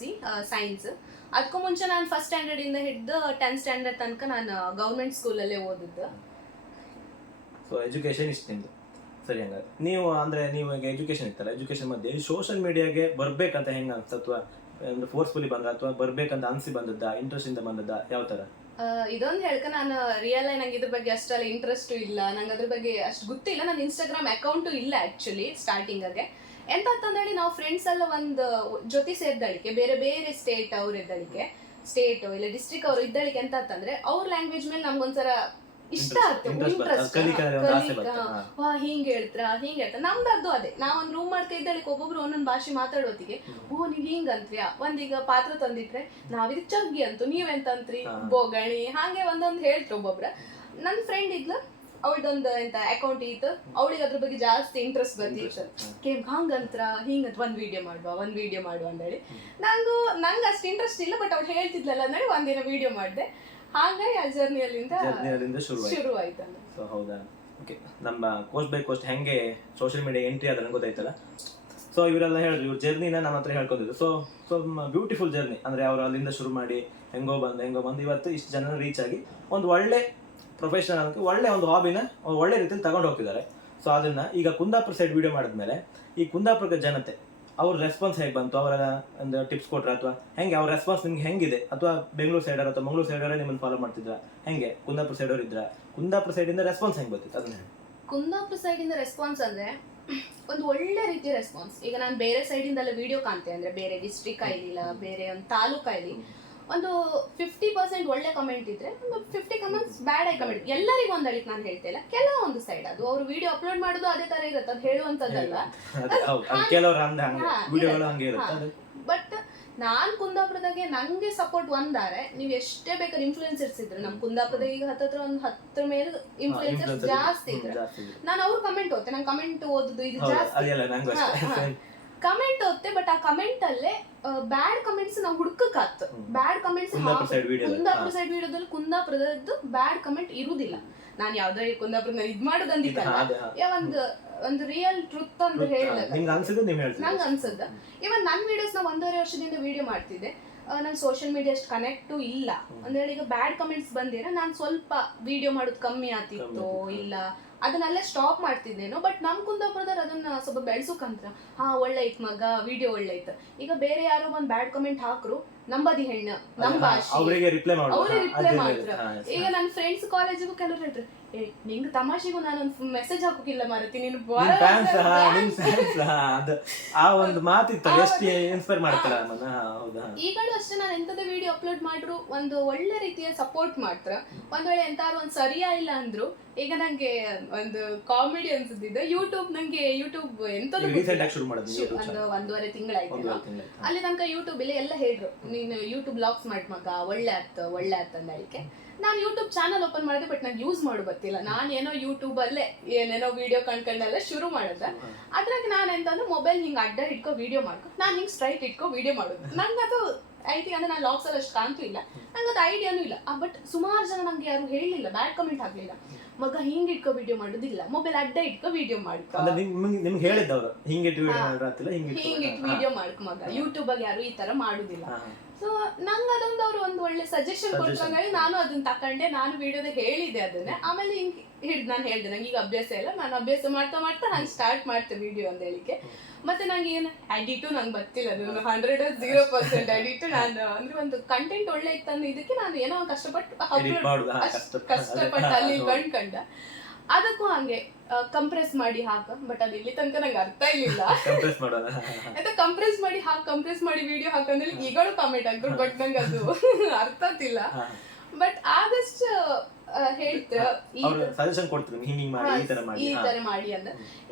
ಸೈನ್ಸ್. ಅದಕ್ಕೂ ಮುಂಚೆ ನಾನು ಫಸ್ಟ್ ಸ್ಟ್ಯಾಂಡರ್ಡ್ ಇಂದ ಹಿಡಿದು 10th ಸ್ಟ್ಯಾಂಡರ್ಡ್ ತನಕ ನಾನು ಗೌರ್ಮೆಂಟ್ ಸ್ಕೂಲಲ್ಲೇ ಓದಿದ್ದು. ಸೊ ಎಜುಕೇಶನ್ ಇಷ್ಟು ನಿಮ್ದು. ಸರಿ, ಹಂಗಾದ್ರೆ ನೀವು ಈಗ ಎಜುಕೇಶನ್ ಇತ್ತಲ್ಲ, ಎಜುಕೇಶನ್ ಮಧ್ಯೆ ಸೋಷಿಯಲ್ ಮೀಡಿಯಾಗೆ ಬರ್ಬೇಕಂತ ಹೆಂಗ ಅನ್ಸುತ್ತೆ, ಅಥವಾ ಫೋರ್ಸ್ಫುಲಿ ಬಂದ, ಅಥವಾ ಬರ್ಬೇಕಂತ ಅನ್ಸಿ ಬಂದದ್ದ, ಇಂಟ್ರೆಸ್ಟ್ ಇಂದ ಬಂದದ್ದ, ಯಾವ ತರ? ಇದೊಂದು ಹೇಳ್ಕ, ನಾನು ರಿಯಲ್ ಆಗಿ ನಂಗೆ ಇದ್ರ ಬಗ್ಗೆ ಅಷ್ಟೆಲ್ಲ ಇಂಟ್ರೆಸ್ಟ್ ಇಲ್ಲ, ನಂಗೆ ಅದ್ರ ಬಗ್ಗೆ ಅಷ್ಟು ಗೊತ್ತಿಲ್ಲ. ನನ್ನ ಇನ್ಸ್ಟಾಗ್ರಾಮ್ ಅಕೌಂಟು ಇಲ್ಲ ಆಕ್ಚುಲಿ ಸ್ಟಾರ್ಟಿಂಗ್ಗೆ. ಎಂತ ಅಂತಂದೇಳಿ ನಾವು ಫ್ರೆಂಡ್ಸ್ ಎಲ್ಲ ಒಂದು ಜೊತೆ ಸೇರಿದಳಿಕೆ, ಬೇರೆ ಬೇರೆ ಸ್ಟೇಟ್ ಅವ್ರು ಇದ್ದಳಿಕೆ, ಸ್ಟೇಟ್ ಇಲ್ಲ ಡಿಸ್ಟ್ರಿಕ್ಟ್ ಅವ್ರು ಇದ್ದಳಿಕೆ, ಎಂತ ಅಂತಂದ್ರೆ ಅವ್ರ ಲ್ಯಾಂಗ್ವೇಜ್ ಮೇಲೆ ನಮ್ಗೊಂಥರ ಇಷ್ಟ ಆಯ್ತು, ಇಂಟ್ರೆಸ್ಟ್. ಹಿಂಗ್ ಹೇಳ್ತಾ ನಮ್ದು ಅದು ಅದೇ. ನಾವೊಂದು ರೂಮ್ ಮಾಡ್ತಾ ಇದ್ದಳಿಕೆ ಒಬ್ಬೊಬ್ರು ಒಂದೊಂದು ಭಾಷೆ ಮಾತಾಡೋತಿಗೆ, ನೀವ್ ಹಿಂಗ್ ಅಂತ್ರಿಯಾ, ಒಂದೀಗ ಪಾತ್ರ ತಂದಿಟ್ರೆ ನಾವಿದಕ್ ಚಗ್ಗಿ ಅಂತೂ, ನೀವೆಂತ ಅಂತ್ರಿ, ಬೋಗಣಿ, ಹಾಗೆ ಒಂದೊಂದು ಹೇಳ್ತ್ರು ಒಬ್ಬೊಬ್ರ. ನನ್ನ ಫ್ರೆಂಡ್ ಇದ್ಲು, ಅವಳದೊಂದು ಎಂತ ಅಕೌಂಟ್ ಇತ್ತು, ಅವಳಿಗೆ ಅದ್ರ ಬಗ್ಗೆ ಜಾಸ್ತಿ ಇಂಟ್ರೆಸ್ಟ್ ಬರ್ತಿತ್ತು. ಹಂಗಂತ್ರ ಹಿಂಗಂತ ಒಂದ್ ವಿಡಿಯೋ ಮಾಡುವ ಅಂದೇಳಿ. ನಂಗೆ ಅಷ್ಟು ಇಂಟ್ರೆಸ್ಟ್ ಇಲ್ಲ, ಬಟ್ ಅವ್ಳು ಹೇಳ್ತಿದ್ಲಲ್ಲ ಅಂದೇಳಿ ಒಂದಿನ ವಿಡಿಯೋ ಮಾಡಿದೆ. ಹಾಗಾಗಿ ಆ ಜರ್ನಿಯಲ್ಲಿಂದ ಶುರು ಆಯ್ತು. ಸೊ ಹೌದಾ, ಓಕೆ. ನಮ್ಮ ಕೋಸ್ಟ್ ಬೈ ಕೋಸ್ಟ್ ಹೆಂಗೆ ಸೋಷಿಯಲ್ ಮೀಡಿಯಾ ಎಂಟ್ರಿ ಆದ್ರೆ ಗೊತ್ತಾಯ್ತಲ್ಲ. ಸೊ ಇವರೆಲ್ಲ ಹೇಳಿದ್ರು, ಇವ್ರ ಜರ್ನಿನ ನಮ್ಮ ಹತ್ರ ಹೇಳ್ಕೊಂಡಿದ್ರು. ಸೊ ಬ್ಯೂಟಿಫುಲ್ ಜರ್ನಿ, ಅಂದ್ರೆ ಅವ್ರು ಅಲ್ಲಿಂದ ಶುರು ಮಾಡಿ ಹೆಂಗೋ ಬಂದು ಇವತ್ತು ಇಷ್ಟು ಜನ ರೀಚ್ ಆಗಿ ಒಂದು ಒಳ್ಳೆ ಪ್ರೊಫೆಷನಲ್ ಅಂತ ಒಳ್ಳೆ ಒಂದು ಹಾಬಿನ ಒಳ್ಳೆ ರೀತಿಯಲ್ಲಿ ತಗೊಂಡು ಹೋಗ್ತಿದ್ದಾರೆ. ಸೊ ಅದನ್ನ ಈಗ ಕುಂದಾಪುರ ಸೈಡ್ ವಿಡಿಯೋ ಮಾಡಿದ್ಮೇಲೆ ಈ ಕುಂದಾಪುರದ ಜನತೆ ಅವ್ರ ರೆಸ್ಪಾನ್ಸ್ ಹೇಗೆ ಬಂತು, ಅವರ ಒಂದು ಟಿಪ್ಸ್ ಕೊಟ್ರ, ಅಥವಾ ಹೆಂಗೆ ಅವ್ರ ರೆಸ್ಪಾನ್ಸ್ ನಿಮ್ಗೆ ಹೆಂಗಿದೆ, ಅಥವಾ ಬೆಂಗಳೂರು ಸೈಡರ್ ಅಥವಾ ಮಂಗಳೂರು ಸೈಡರೇ ನಿಮ್ಮನ್ನು ಫಾಲೋ ಮಾಡ್ತಿದ್ರ, ಹೆಂಗೆ ಕುಂದಾಪುರ ಸೈಡ್ ಅವ್ರು ಇದ್ರ, ಕುಂದಾಪುರ ಸೈಡ್ ಇಂದ ರೆಸ್ಪಾನ್ಸ್ ಹೆಂಗೆ ಬರ್ತಿತ್ತು ಅದನ್ನ ಹೇಳಿ. ಕುಂದಾಪುರ ಸೈಡ್ ಇಂದ ರೆಸ್ಪಾನ್ಸ್ ಅಂದ್ರೆ ಒಂದು ಒಳ್ಳೆ ರೀತಿಯ ರೆಸ್ಪಾನ್ಸ್. ಈಗ ನಾನು ಬೇರೆ ಸೈಡ್ ಇಂದೆಲ್ಲ ವಿಡಿಯೋ ಕಾಣ್ತೇನೆ, ಅಂದ್ರೆ ಬೇರೆ ಡಿಸ್ಟ್ರಿಕ್ಟ್ ಆಗಿಲ್ಲ, ಬೇರೆ ಒಂದು ತಾಲೂಕು ಆಗಲಿ, ಒಂದು 50% ಒಳ್ಳೆ ಕಮೆಂಟ್ ಇದ್ರೆ, ಒಂದು 50 ಕಮೆಂಟ್ಸ್ ಬ್ಯಾಡ್ ಆಗಿ ಕಮೆಂಟ್. ಎಲ್ಲರಿಗೂ ಒಂದಳಿಕ್ ನಾನು ಹೇಳ್ತಾ ಇಲ್ಲ, ಕೆಲವೊಂದು ಸೈಡ್ ಅದು ಅವ್ರು ವಿಡಿಯೋ ಅಪ್ಲೋಡ್ ಮಾಡೋದು ಅದೇ ತರ ಇರುತ್ತೆ, ಅದು ಹೇಳುವಂತದ್ದಲ್ಲ. ಬಟ್ ನಾನ್ ಕುಂದಾಪುರದಾಗೆ ನಂಗೆ ಸಪೋರ್ಟ್ ಒಂದಾರೆ, ನೀವ್ ಎಷ್ಟೇ ಬೇಕಾದ್ರೆ ಇನ್ಫ್ಲೂಯೆನ್ಸರ್ಸ್ ಇದ್ರು, ನಮ್ ಕುಂದಾಪುರದಾಗ ಈಗ ಹತ್ತತ್ರ ಒಂದು 10 ಮೇಲೆ ಇನ್ಫ್ಲೂಯೆನ್ಸರ್ಸ್ ಜಾಸ್ತಿ ಇದ್ರು. ನಾನು ಅವ್ರ ಕಮೆಂಟ್ ಓದ್ತೆ, ನಂಗೆ ಕಮೆಂಟ್ ಓದುದು ಇದು ಜಾಸ್ತಿ. ಕಮೆಂಟ್ ಓದ್ತೆ, ಬಟ್ ಆ ಕಮೆಂಟ್ ಅಲ್ಲೇ ಬ್ಯಾಡ್ ಕಮೆಂಟ್ಸ್ ನಾವು ಹುಡ್ಕಕ್ಕಾಗ್ತು. ಬ್ಯಾಡ್ ಕಮೆಂಟ್ಸ್ ಕುಂದಾಪುರ ಸೈಡ್ ವಿಡಿಯೋದಲ್ಲಿ ಕುಂದಾಪುರದ್ದು ಬ್ಯಾಡ್ ಕಮೆಂಟ್ ಇರುವುದಿಲ್ಲ. ನಾನು ಯಾವ್ದಾದ್ರು ಕುಂದಾಪುರ ಇದ್ ಮಾಡೋದಂದಿಲ್ಲ, ಒಂದು ರಿಯಲ್ ಟ್ರುತ್ ಅಂತ ಹೇಳಿದಾಗ ನಂಗೆ ಅನ್ಸದ. ಇವನ್ ನನ್ನ ವಿಡಿಯೋಸ್ ನಾ 1.5 ವರ್ಷದಿಂದ ವಿಡಿಯೋ ಮಾಡ್ತಿದ್ದೆ, ನಂಗೆ ಸೋಷಿಯಲ್ ಮೀಡಿಯಾ ಅಷ್ಟು ಕನೆಕ್ಟು ಇಲ್ಲ ಅಂದೇಳಿ. ಈಗ ಬ್ಯಾಡ್ ಕಮೆಂಟ್ಸ್ ಬಂದಿರ ನಾನು ಸ್ವಲ್ಪ ವಿಡಿಯೋ ಮಾಡೋದು ಕಮ್ಮಿ ಆಗ್ತಿತ್ತು, ಇಲ್ಲ ಅದನ್ನೆಲ್ಲ ಸ್ಟಾಪ್ ಮಾಡ್ತಿದ್ದೇನೋ. ಬಟ್ ನಮ್ ಕುಂದಾಪುರದವ್ರು ಅದನ್ನ ಸ್ವಲ್ಪ ಬೆಳ್ಸೋಕಂತ್ರ, ಒಳ್ಳೆ ಐತ್ ಮಗ, ವಿಡಿಯೋ ಒಳ್ಳೆ ಐತ್. ಈಗ ಬೇರೆ ಯಾರೋ ಒಂದ್ ಬ್ಯಾಡ್ ಕಮೆಂಟ್ ಹಾಕ್ರು, ನಂಬದಿ ಹೆಣ್ಣು, ನಮ್ ಭಾಷೆ, ಅವ್ರಿಗೆ ರಿಪ್ಲೈ ಮಾಡ್ತಾರೆ. ಈಗ ನನ್ನ ಫ್ರೆಂಡ್ಸ್ ಕಾಲೇಜಿಗೂ ಕೆಲವ್ರು ಹೇಳ್ತಾರೆ, ನಿಂಗ್ ತಮಾಷೆಗೂ ನಾನೊಂದು ಮೆಸೇಜ್ ಹಾಕೋಕಿಲ್ಲ ಮಾರತಿ, ನೀನು ಈಗಲೂ ಅಷ್ಟೇ. ನಾನು ಎಂತದೇ ವಿಡಿಯೋ ಅಪ್ಲೋಡ್ ಮಾಡ್ರು ಒಂದು ಒಳ್ಳೆ ರೀತಿಯ ಸಪೋರ್ಟ್ ಮಾಡ್ತಾರ. ಒಂದ್ ವೇಳೆ ಎಂತಾರು ಒಂದ್ ಸರಿಯಾ ಇಲ್ಲ ಅಂದ್ರು, ಈಗ ನಂಗೆ ಒಂದು ಕಾಮಿಡಿ ಅನ್ಸುತ್ತಿದ್ದು, ಯೂಟ್ಯೂಬ್ ಎಂತದ್ದು 1.5 ತಿಂಗಳಾಯ್ತು. ಅಲ್ಲಿ ತನಕ ಯೂಟ್ಯೂಬ್ ಇಲ್ಲಿ ಎಲ್ಲ ಹೇಳ್ರು, ನೀನು ಯೂಟ್ಯೂಬ್ ಬ್ಲಾಗ್ಸ್ ಮಾಡ್ ಮಗ, ಒಳ್ಳೆ ಆತ್ ಅಂದಳಿಕೆ. ನಾನು ಯೂಟ್ಯೂಬ್ ಚಾನಲ್ ಓಪನ್ ಮಾಡಿದೆ, ಬಟ್ ನಂಗೆ ಯೂಸ್ ಮಾಡು ಗೊತ್ತಿಲ್ಲ. ನಾನೇನೋ ಯೂಟ್ಯೂಬ್ ಅಲ್ಲೇ ಏನೇನೋ ವಿಡಿಯೋ ಕಂಡ್ಕೊಂಡೆಲ್ಲ ಶುರು ಮಾಡೋದ. ಅದ್ರಾಗ ನಾನು ಎಂತಂದ್ರೆ ಮೊಬೈಲ್ ಹಿಂಗ್ ಅಡ್ಡ ಇಟ್ಕೋ ವಿಡಿಯೋ ಮಾಡ್ಕೊ, ನಾನು ಹಿಂಗ್ ಸ್ಟ್ರೈಟ್ ಇಟ್ಕೋ ವಿಡಿಯೋ ಮಾಡೋದು. ನಂಗದು ಐಡಿಯಾ ಅಂದ್ರೆ ನಾನು ಲಾಗ್ಸ್ ಎಲ್ಲ ಅಷ್ಟು ಕಾಣ್ತೂ ಇಲ್ಲ, ನಂಗದು ಐಡಿಯಾನು ಇಲ್ಲ. ಬಟ್ ಸುಮಾರು ಜನ ನಂಗೆ ಯಾರು ಹೇಳಿಲ್ಲ, ಬ್ಯಾಡ್ ಕಮೆಂಟ್ ಆಗ್ಲಿಲ್ಲ, ಮಗ ಹಿಂಗ್ ಇಟ್ಕೋ ವಿಡಿಯೋ ಮಾಡೋದಿಲ್ಲ, ಮೊಬೈಲ್ ಅಡ್ಡ ಇಟ್ಕೋ ವಿಡಿಯೋ ಮಾಡ್ಕೊ, ಹಿಂಗ್ ಇಟ್ಟು ವಿಡಿಯೋ ಮಾಡ್ಕೊ ಮಗ, ಯೂಟ್ಯೂಬ್ ಆಗಿ ಯಾರು ಈ ತರ ಮಾಡುದಿಲ್ಲ. ಸೊ ನಂಗೆ ಅದೊಂದು ಅವ್ರು ಒಂದು ಒಳ್ಳೆ ಸಜೆಷನ್ ಕೊಟ್ಟಂಗಾಗಿ ನಾನು ಅದನ್ನ ತಕೊಂಡೆ, ನಾನು ವಿಡಿಯೋದಾಗ ಹೇಳಿದೆ ಅದನ್ನೇ. ಆಮೇಲೆ ಹಿಂಗ್ ನಾನು ಹೇಳ್ದೆ, ನಂಗೆ ಈಗ ಅಭ್ಯಾಸ ಇಲ್ಲ, ನಾನು ಅಭ್ಯಾಸ ಮಾಡ್ತಾ ನಾನು ಸ್ಟಾರ್ಟ್ ಮಾಡ್ತೆ ವಿಡಿಯೋ ಅಂತ ಹೇಳಿಕೆ. ಮತ್ತೆ ನಂಗೆ ಏನು ಎಡಿಟು ನಂಗೆ ಗೊತ್ತಿಲ್ಲ, ಅದು 100% ಎಡಿಟ್. ನಾನು ಅಂದ್ರೆ ಒಂದು ಕಂಟೆಂಟ್ ಒಳ್ಳೆ ಇತ್ತು ಇದಕ್ಕೆ ನಾನು ಏನೋ ಕಷ್ಟಪಟ್ಟು ಅಲ್ಲಿ ಕಂಡ. ಅದಕ್ಕೂ ಹಂಗೆ ಕಂಪ್ರೆಸ್ ಮಾಡಿ ಹಾಕ, ಬಟ್ ಅದು ಇಲ್ಲಿ ತನಕ ನಂಗೆ ಅರ್ಥ ಇಲ್ಲ. ಕಂಪ್ರೆಸ್ ಮಾಡಿ ವಿಡಿಯೋ ಹಾಕಂದ್ರೆ ಈಗಳು ಕಾಮೆಂಟ್ ಆಗ್ತದೆ, ಬಟ್ ನಂಗೆ ಅದು ಅರ್ಥ ಆಗ್ತಿಲ್ಲ. ಬಟ್ ಆದಷ್ಟು ಹೇಳ್ತ ಈ ತರ ಮಾಡಿ ಅಂತ.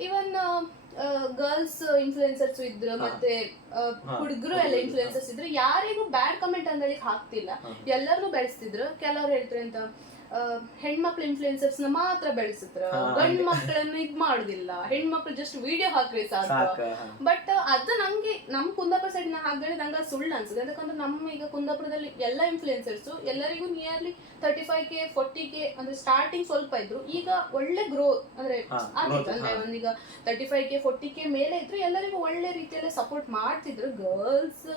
ಇವನ್ ಗರ್ಲ್ಸ್ ಇನ್ಫ್ಲುಯೆನ್ಸರ್ಸ್ ಇದ್ರು, ಮತ್ತೆ ಹುಡುಗರು ಎಲ್ಲ ಇನ್ಫ್ಲುಯೆನ್ಸರ್ಸ್ ಇದ್ರು, ಯಾರಿಗೂ ಬ್ಯಾಡ್ ಕಮೆಂಟ್ ಅಂದಳಿಕ್ ಹಾಕ್ತಿಲ್ಲ, ಎಲ್ಲರನ್ನೂ ಬೆಳೆಸ್ತಿದ್ರು. ಕೆಲವ್ರು ಹೇಳ್ತಾರೆ ಅಂತ ಹೆಣ್ಮಕ್ಳು ಇನ್ಫ್ಲೂಯೆನ್ಸರ್ಸ್ ನ ಮಾತ್ರ ಬೆಳೆಸಿದ್ರು, ಗಂಡು ಮಕ್ಕಳನ್ನ ಇದ್ ಮಾಡುದಿಲ್ಲ, ಹೆಣ್ಮಕ್ಳು ಜಸ್ಟ್ ವಿಡಿಯೋ ಹಾಕ್ರಿ ಸಾಕು. ಬಟ್ ಅದು ನಂಗೆ ನಮ್ ಕುಂದಾಪುರ ಸೈಡ್ ನಾ ಹಾಕಿದ್ರೆ ನಂಗೆ ಸುಳ್ಳು ಅನ್ಸುತ್ತೆ. ಯಾಕಂದ್ರೆ ನಮ್ಮ ಈಗ ಕುಂದಾಪುರದಲ್ಲಿ ಎಲ್ಲ ಇನ್ಫ್ಲೂಯೆನ್ಸರ್ಸ್ ಎಲ್ಲರಿಗೂ ನಿಯರ್ಲಿ 35K 40K ಅಂದ್ರೆ ಸ್ಟಾರ್ಟಿಂಗ್ ಸ್ವಲ್ಪ ಇದ್ರು, ಈಗ ಒಳ್ಳೆ ಗ್ರೋ ಅಂದ್ರೆ ಆಗಿತ್ತು. ಅಂದ್ರೆ ಒಂದೀಗ 35K 40K ಮೇಲೆ ಇದ್ರು, ಎಲ್ಲರಿಗೂ ಒಳ್ಳೆ ರೀತಿಯಲ್ಲಿ ಸಪೋರ್ಟ್ ಮಾಡ್ತಿದ್ರು. ಗರ್ಲ್ಸ್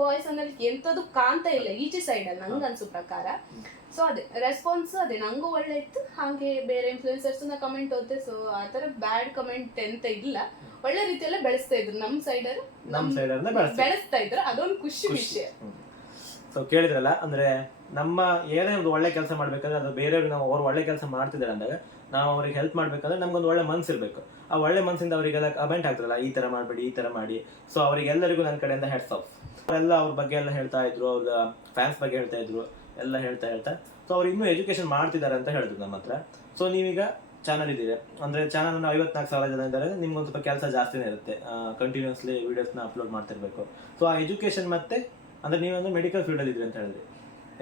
ಬಾಯ್ಸ್ ಅನ್ನೋದಕ್ಕೆ ಎಂತದ್ದು ಕಾಣ್ತಾ ಇಲ್ಲ ಈಚೆ ಸೈಡ್ ಅಲ್ಲಿ ನಂಗೆ ಅನ್ಸೋ ಪ್ರಕಾರ. ಸೊ ಅದೇ ರೆಸ್ಪಾನ್ಸ್ ಅದೇ ನಂಗೂ ಒಳ್ಳೆ ಇತ್ತು. ಹಾಗೆ ಬೇರೆ ಇನ್ಫ್ಲೂಯೆನ್ಸರ್ಸ್ ನ ಕಮೆಂಟ್ ಓದ್ತೆ. ಸೊ ಆತರ ಬ್ಯಾಡ್ ಕಮೆಂಟ್ ಎಂತ ಇಲ್ಲ, ಒಳ್ಳೆ ರೀತಿಯಲ್ಲೇ ಬೆಳೆಸ್ತಾ ಇದ್ರು. ನಮ್ ಸೈಡ್ ಬೆಳೆಸ್ತಾ ಇದ್ರು, ಅದೊಂದು ಖುಷಿ ವಿಷಯ. ಸೊ ಕೇಳಿದ್ರಲ್ಲ, ಅಂದ್ರೆ ನಮ್ಮ ಏನೇ ಒಂದು ಒಳ್ಳೆ ಕೆಲಸ ಮಾಡ್ಬೇಕಂದ್ರೆ ಅದು ಬೇರೆಯವ್ರಿಗೆ ನಾವು ಅವ್ರು ಒಳ್ಳೆ ಕೆಲಸ ಮಾಡ್ತಿದ್ದಾರೆ ಅಂದಾಗ ನಾವು ಅವ್ರಿಗೆ ಹೆಲ್ಪ್ ಮಾಡ್ಬೇಕಂದ್ರೆ ನಮ್ಗೊಂದು ಒಳ್ಳೆ ಮನ್ಸು ಇರಬೇಕು. ಆ ಒಳ್ಳೆ ಮನಸ್ಸಿಂದ ಅವರಿಗೆಲ್ಲ ಕಮೆಂಟ್ ಆಗ್ತಾರಲ್ಲ, ಈ ತರ ಮಾಡಬೇಡಿ, ಈ ತರ ಮಾಡಿ. ಸೊ ಅವರಿಗೆಲ್ಲರಿಗೂ ನನ್ನ ಕಡೆಯಿಂದ ಹೆಡ್ಸ್ ಆಫ್. ಅವರೆಲ್ಲ ಅವ್ರ ಬಗ್ಗೆ ಎಲ್ಲ ಹೇಳ್ತಾ ಇದ್ರು, ಅವ್ರ ಫ್ಯಾನ್ಸ್ ಬಗ್ಗೆ ಹೇಳ್ತಾ ಇದ್ರು, ಎಲ್ಲ ಹೇಳ್ತಾ ಸೊ ಅವ್ರು ಇನ್ನೂ ಎಜುಕೇಶನ್ ಮಾಡ್ತಿದ್ದಾರೆ ಅಂತ ಹೇಳಿದ್ರು ನಮ್ಮ ಹತ್ರ. ಸೊ ನೀವೀಗ ಚಾನಲ್ ಇದ್ದೀರಿ ಅಂದ್ರೆ ಚಾನಲ್ 54,000 ಜನ ಇದ್ದಾರೆ, ನಿಮ್ಗೊಂದು ಸ್ವಲ್ಪ ಕೆಲಸ ಜಾಸ್ತಿನೇ ಇರುತ್ತೆ, ಕಂಟಿನ್ಯೂಸ್ಲಿ ವಿಡಿಯೋಸ್ನ ಅಪ್ಲೋಡ್ ಮಾಡ್ತಿರ್ಬೇಕು. ಸೊ ಆ ಎಜುಕೇಶನ್ ಮತ್ತೆ ಅಂದ್ರೆ ನೀವೊಂದು ಮೆಡಿಕಲ್ ಫೀಲ್ಡಲ್ಲಿ ಇದ್ರಿ ಅಂತ ಹೇಳಿದ್ರಿ,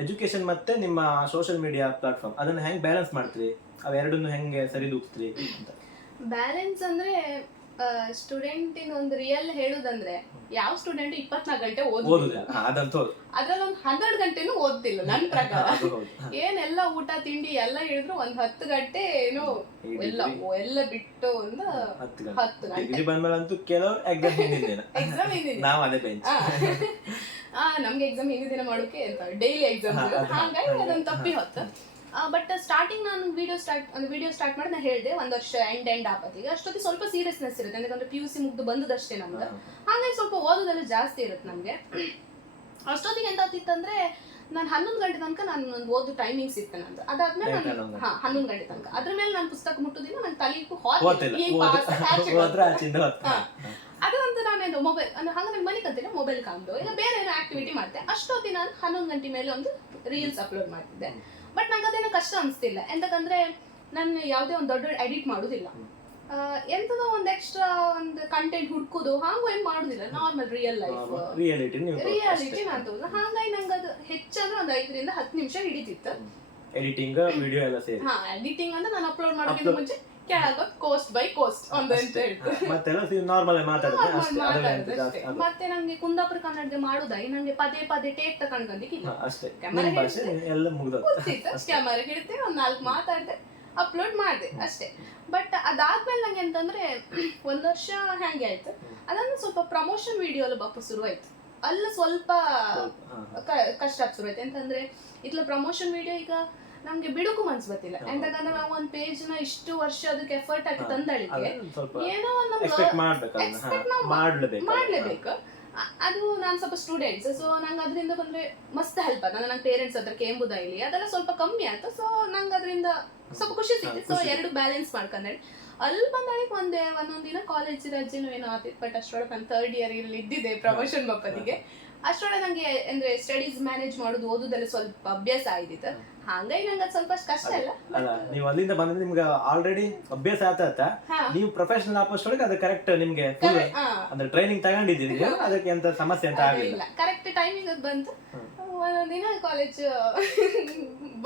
ಎಜುಕೇಶನ್ ಮತ್ತೆ ನಿಮ್ಮ ಸೋಷಿಯಲ್ ಮೀಡಿಯಾ ಪ್ಲಾಟ್ಫಾರ್ಮ್ ಅದನ್ನ ಹೆಂಗ್ ಬ್ಯಾಲೆನ್ಸ್ ಮಾಡ್ತೀರಿ, ಅವೆರಡನ್ನು ಹೆಂಗೆ ಸರಿದೂಗಿಸ್ತೀರಿ ಅಂತ? ಬ್ಯಾಲೆನ್ಸ್ ಅಂದ್ರೆ ಸ್ಟೂಡೆಂಟಿನ ಒಂದು ರಿಯಲ್ ಹೇಳುದಂದ್ರೆ ಯಾವ ಸ್ಟೂಡೆಂಟ್ 24 ಗಂಟೆ ಓದುದಿಲ್ಲ, ಅದ್ರಲ್ಲಿ ಒಂದು 12 ಗಂಟೆನೂ ಓದ್ತಿಲ್ಲ ನನ್ನ ಪ್ರಕಾರ. ಏನೆಲ್ಲ ಊಟ ತಿಂಡಿ ಎಲ್ಲ ಹೇಳಿದ್ರು ಒಂದು 10 ಗಂಟೆ ಏನೋ ಎಲ್ಲ ಬಿಟ್ಟು ಒಂದು 10 ಗಂಟೆ ಎಕ್ಸಾಮ್ ನಮ್ಗೆ ಎಕ್ಸಾಮ್ ಹಿಂದಿನ ದಿನ ಮಾಡೋಕೆ ಅಂತ ಡೈಲಿ ಎಕ್ಸಾಮ್, ಹಾಗಾಗಿ ಅದೊಂದು ತಪ್ಪಿ ಹೊತ್ತು. ಬಟ್ ಸ್ಟಾರ್ಟಿಂಗ್ ನಾನು ವಿಡಿಯೋ ಸ್ಟಾರ್ಟ್ ಮಾಡಿ ನಾನು ಹೇಳಿದೆ 1 ವರ್ಷ ಎಂಡ್ ಆಪತ್ತಿಗೆ ಅಷ್ಟೊತ್ತಿಗೆ ಸ್ವಲ್ಪ ಸೀರಿಯಸ್ನೆಸ್ ಇರುತ್ತೆ. ಯಾಕಂದ್ರೆ PUC ಮುಗ್ದು ಬಂದದಷ್ಟೇ ನಮ್ದು, ಹಾಗಾಗಿ ಸ್ವಲ್ಪ ಓದೋದೆಲ್ಲ ಜಾಸ್ತಿ ಇರುತ್ತೆ ನಮ್ಗೆ. ಅಷ್ಟೊತ್ತಿಗೆ ಎಂತ ಆಗ್ತಿತ್ತಂದ್ರೆ ನಾನು 11 ಗಂಟೆ ತನಕ ನಾನು ಒಂದು ಓದು ಟೈಮಿಂಗ್ಸ್ ಇತ್ತು ನಂದು. ಅದಾದ್ಮೇಲೆ ನಾನು 11 ಗಂಟೆ ತನಕ ಅದ್ರ ಮೇಲೆ ನಾನು ಪುಸ್ತಕ ಮುಟ್ಟುದಿಲ್ಲ, ನನ್ನ ತಲೆಗೂ ಅದು ಒಂದು ನಾನೇನು ಮೊಬೈಲ್ ಅಂದ್ರೆ ಹಂಗ ನಂಗೆ ಮನೆ ಕತ್ತಿಲ್ಲ, ಮೊಬೈಲ್ ಕಾಮ್ದು ಇಲ್ಲ ಬೇರೆ ಏನೋ ಆಕ್ಟಿವಿಟಿ ಮಾಡ್ತೆ. ಅಷ್ಟೊತ್ತಿಗೆ ನಾನು 11 ಗಂಟೆ ಮೇಲೆ ಒಂದು ರೀಲ್ಸ್ ಅಪ್ಲೋಡ್ ಮಾಡ್ತಿದ್ದೆ. ಬಟ್ ನಂಗೆ ಅದೇನೋ ಕಷ್ಟ ಅನಿಸ್ತಿಲ್ಲ, ಎಂತಕಂದ್ರೆ ನಾನು ಯಾವುದೇ ಒಂದು ದೊಡ್ಡ ಎಡಿಟ್ ಮಾಡೋದಿಲ್ಲ, ಎಂತದೋ ಒಂದು ಎಕ್ಸ್ಟ್ರಾ ಒಂದು ಕಂಟೆಂಟ್ ಹುಡ್ಕೋದು ಹಾಂಗೂ ಏನು ಮಾಡೋದಿಲ್ಲ. ನಾರ್ಮಲ್ ರಿಯಲ್ ಲೈಫ್ ರಿಯಾಲಿಟಿ ಮಾಡ್ತೋದು. ಹಾಗಾಗಿ ನಂಗೆ ಅದು ಹೆಚ್ಚಂದ್ರೆ ಒಂದು 5 ರಿಂದ 10 ನಿಮಿಷ ಹಿಡಿತಿತ್ತು ಎಡಿಟಿಂಗ್ ವಿಡಿಯೋ ಎಲ್ಲ ಸೇರಿ. ಎಡಿಟಿಂಗ್ ಅಂದ್ರೆ ನಾನು ಅಪ್ಲೋಡ್ ಮಾಡೋಕ್ಕಿಂತ ಮುಂಚೆ ಕೆಳಗ ಕೋಸ್ಟ್ ಬೈ ಕೋಸ್ಟ್ ಒಂದು ಅಂತ ಹೇಳ್ತು ಮತ್ತೆ ನಂಗೆ ಕುಂದಾಪುರ ಕನ್ನಡಗೆ ಮಾಡುದಾಗಿ ನಂಗೆ ಪದೇ ಟೇಕ್ ತಕೊಂಡ್ಕೊಂಡಿಕ್ಕಿಲ್ಲ, ಕ್ಯಾಮರಾ ಹಿಡಿತೆ ಒಂದ್ 4 ಮಾತಾಡ್ದೆ ಅಪ್ಲೋಡ್ ಮಾಡಿದೆ ಅಷ್ಟೇ. ಬಟ್ ಅದಾದ್ಮೇಲೆ ನಂಗೆ ಅಂತಂದ್ರೆ 1 ವರ್ಷ ಹ್ಯಾಂಗೆ ಆಯ್ತು, ಅದನ್ನು ಸ್ವಲ್ಪ ಪ್ರಮೋಷನ್ ವಿಡಿಯೋ ಎಲ್ಲ ಬಪ್ಪ ಶುರುವಾಯ್ತು. ಅಲ್ಲ ಸ್ವಲ್ಪ ಕಷ್ಟ ಶುರುವಾಯ್ತು. ಎಂತಂದ್ರೆ ಇತ್ಲ ಪ್ರಮೋಷನ್ ವಿಡಿಯೋ ಈಗ ನಮ್ಗೆ ಬಿಡುಕು ಮನ್ಸು ಬರ್ತಿಲ್ಲ. ಎಂತಕಂದ್ರೆ ನಾವು ಒಂದ್ ಪೇಜ್ ನ ಇಷ್ಟು ವರ್ಷ ಅದಕ್ಕೆ ಎಫರ್ಟ್ ಹಾಕಿ ತಂದಳಿಕೆ ಏನೋ ಮಾಡ್ಲೇಬೇಕು. ಅದು ನಾನು ಸ್ವಲ್ಪ ಸ್ಟೂಡೆಂಟ್ಸ್, ಸೊ ನಂಗೆ ಅದರಿಂದ ಬಂದ್ರೆ ಮಸ್ತ್ ಹೆಲ್ಪ್ ಆಯ್ತು. ನಂಗೆ ಪೇರೆಂಟ್ಸ್ ಹತ್ರ ಕೇಂಬುದ ಇಲ್ಲಿ ಅದೆಲ್ಲ ಸ್ವಲ್ಪ ಕಮ್ಮಿ ಆಯ್ತು. ಸೊ ನಂಗೆ ಅದರಿಂದ ಸ್ವಲ್ಪ ಖುಷಿ ಸಿಕ್ತು. ಸೊ 2 ಬ್ಯಾಲೆನ್ಸ್ ಮಾಡ್ಕೊಂಡೆ. ಅಲ್ಲಿ ಬಂದಾಳಿಗೆ ಒಂದೊಂದ್ ದಿನ ಕಾಲೇಜ್ ರಜೆನೂ ಏನೋ ಆತಿತ್ತು. ಬಟ್ ಅಷ್ಟೊಳಗೆ ನಾನು 3rd ಇಯರ್ ಇಲ್ಲಿ ಇದ್ದಿದ್ದೆ ಪ್ರಮೋಷನ್ ಬಪ್ಪದಿಗೆ. ಅಷ್ಟೊಳಗೆ ನಂಗೆ ಅಂದ್ರೆ ಸ್ಟಡೀಸ್ ಮ್ಯಾನೇಜ್ ಮಾಡೋದು ಓದೋದೆಲ್ಲ ಸ್ವಲ್ಪ ಅಭ್ಯಾಸ ಆಗಿತ್ತು. ಹಾಗಾಗಿ ನಂಗೆ ಅದು ಸ್ವಲ್ಪ ಕಷ್ಟ ಇಲ್ಲ. ನೀವು ಅಲ್ಲಿಂದ ಬಂದ್ರೆ ನಿಮ್ಗೆ ಆಲ್ರೆಡಿ ಅಭ್ಯಾಸ ಆತ, ನೀವು ಪ್ರೊಫೆಷನಲ್ ಆಪೋಸ್ಟೊಳಗೆ ಅದು ಕರೆಕ್ಟ್ ನಿಮ್ಗೆ ಅಂದ್ರೆ ಟ್ರೈನಿಂಗ್ ತಗೊಂಡಿದ್ದೀರಿ, ಅದಕ್ಕೆ ಎಂತ ಸಮಸ್ಯೆ ಅಂತ ಆಗಿಲ್ಲ. ಕರೆಕ್ಟ್ ಟೈಮಿಂಗ್ ಅದು ಬಂತು. ಒಂದೊಂದಿನ ಕಾಲೇಜ್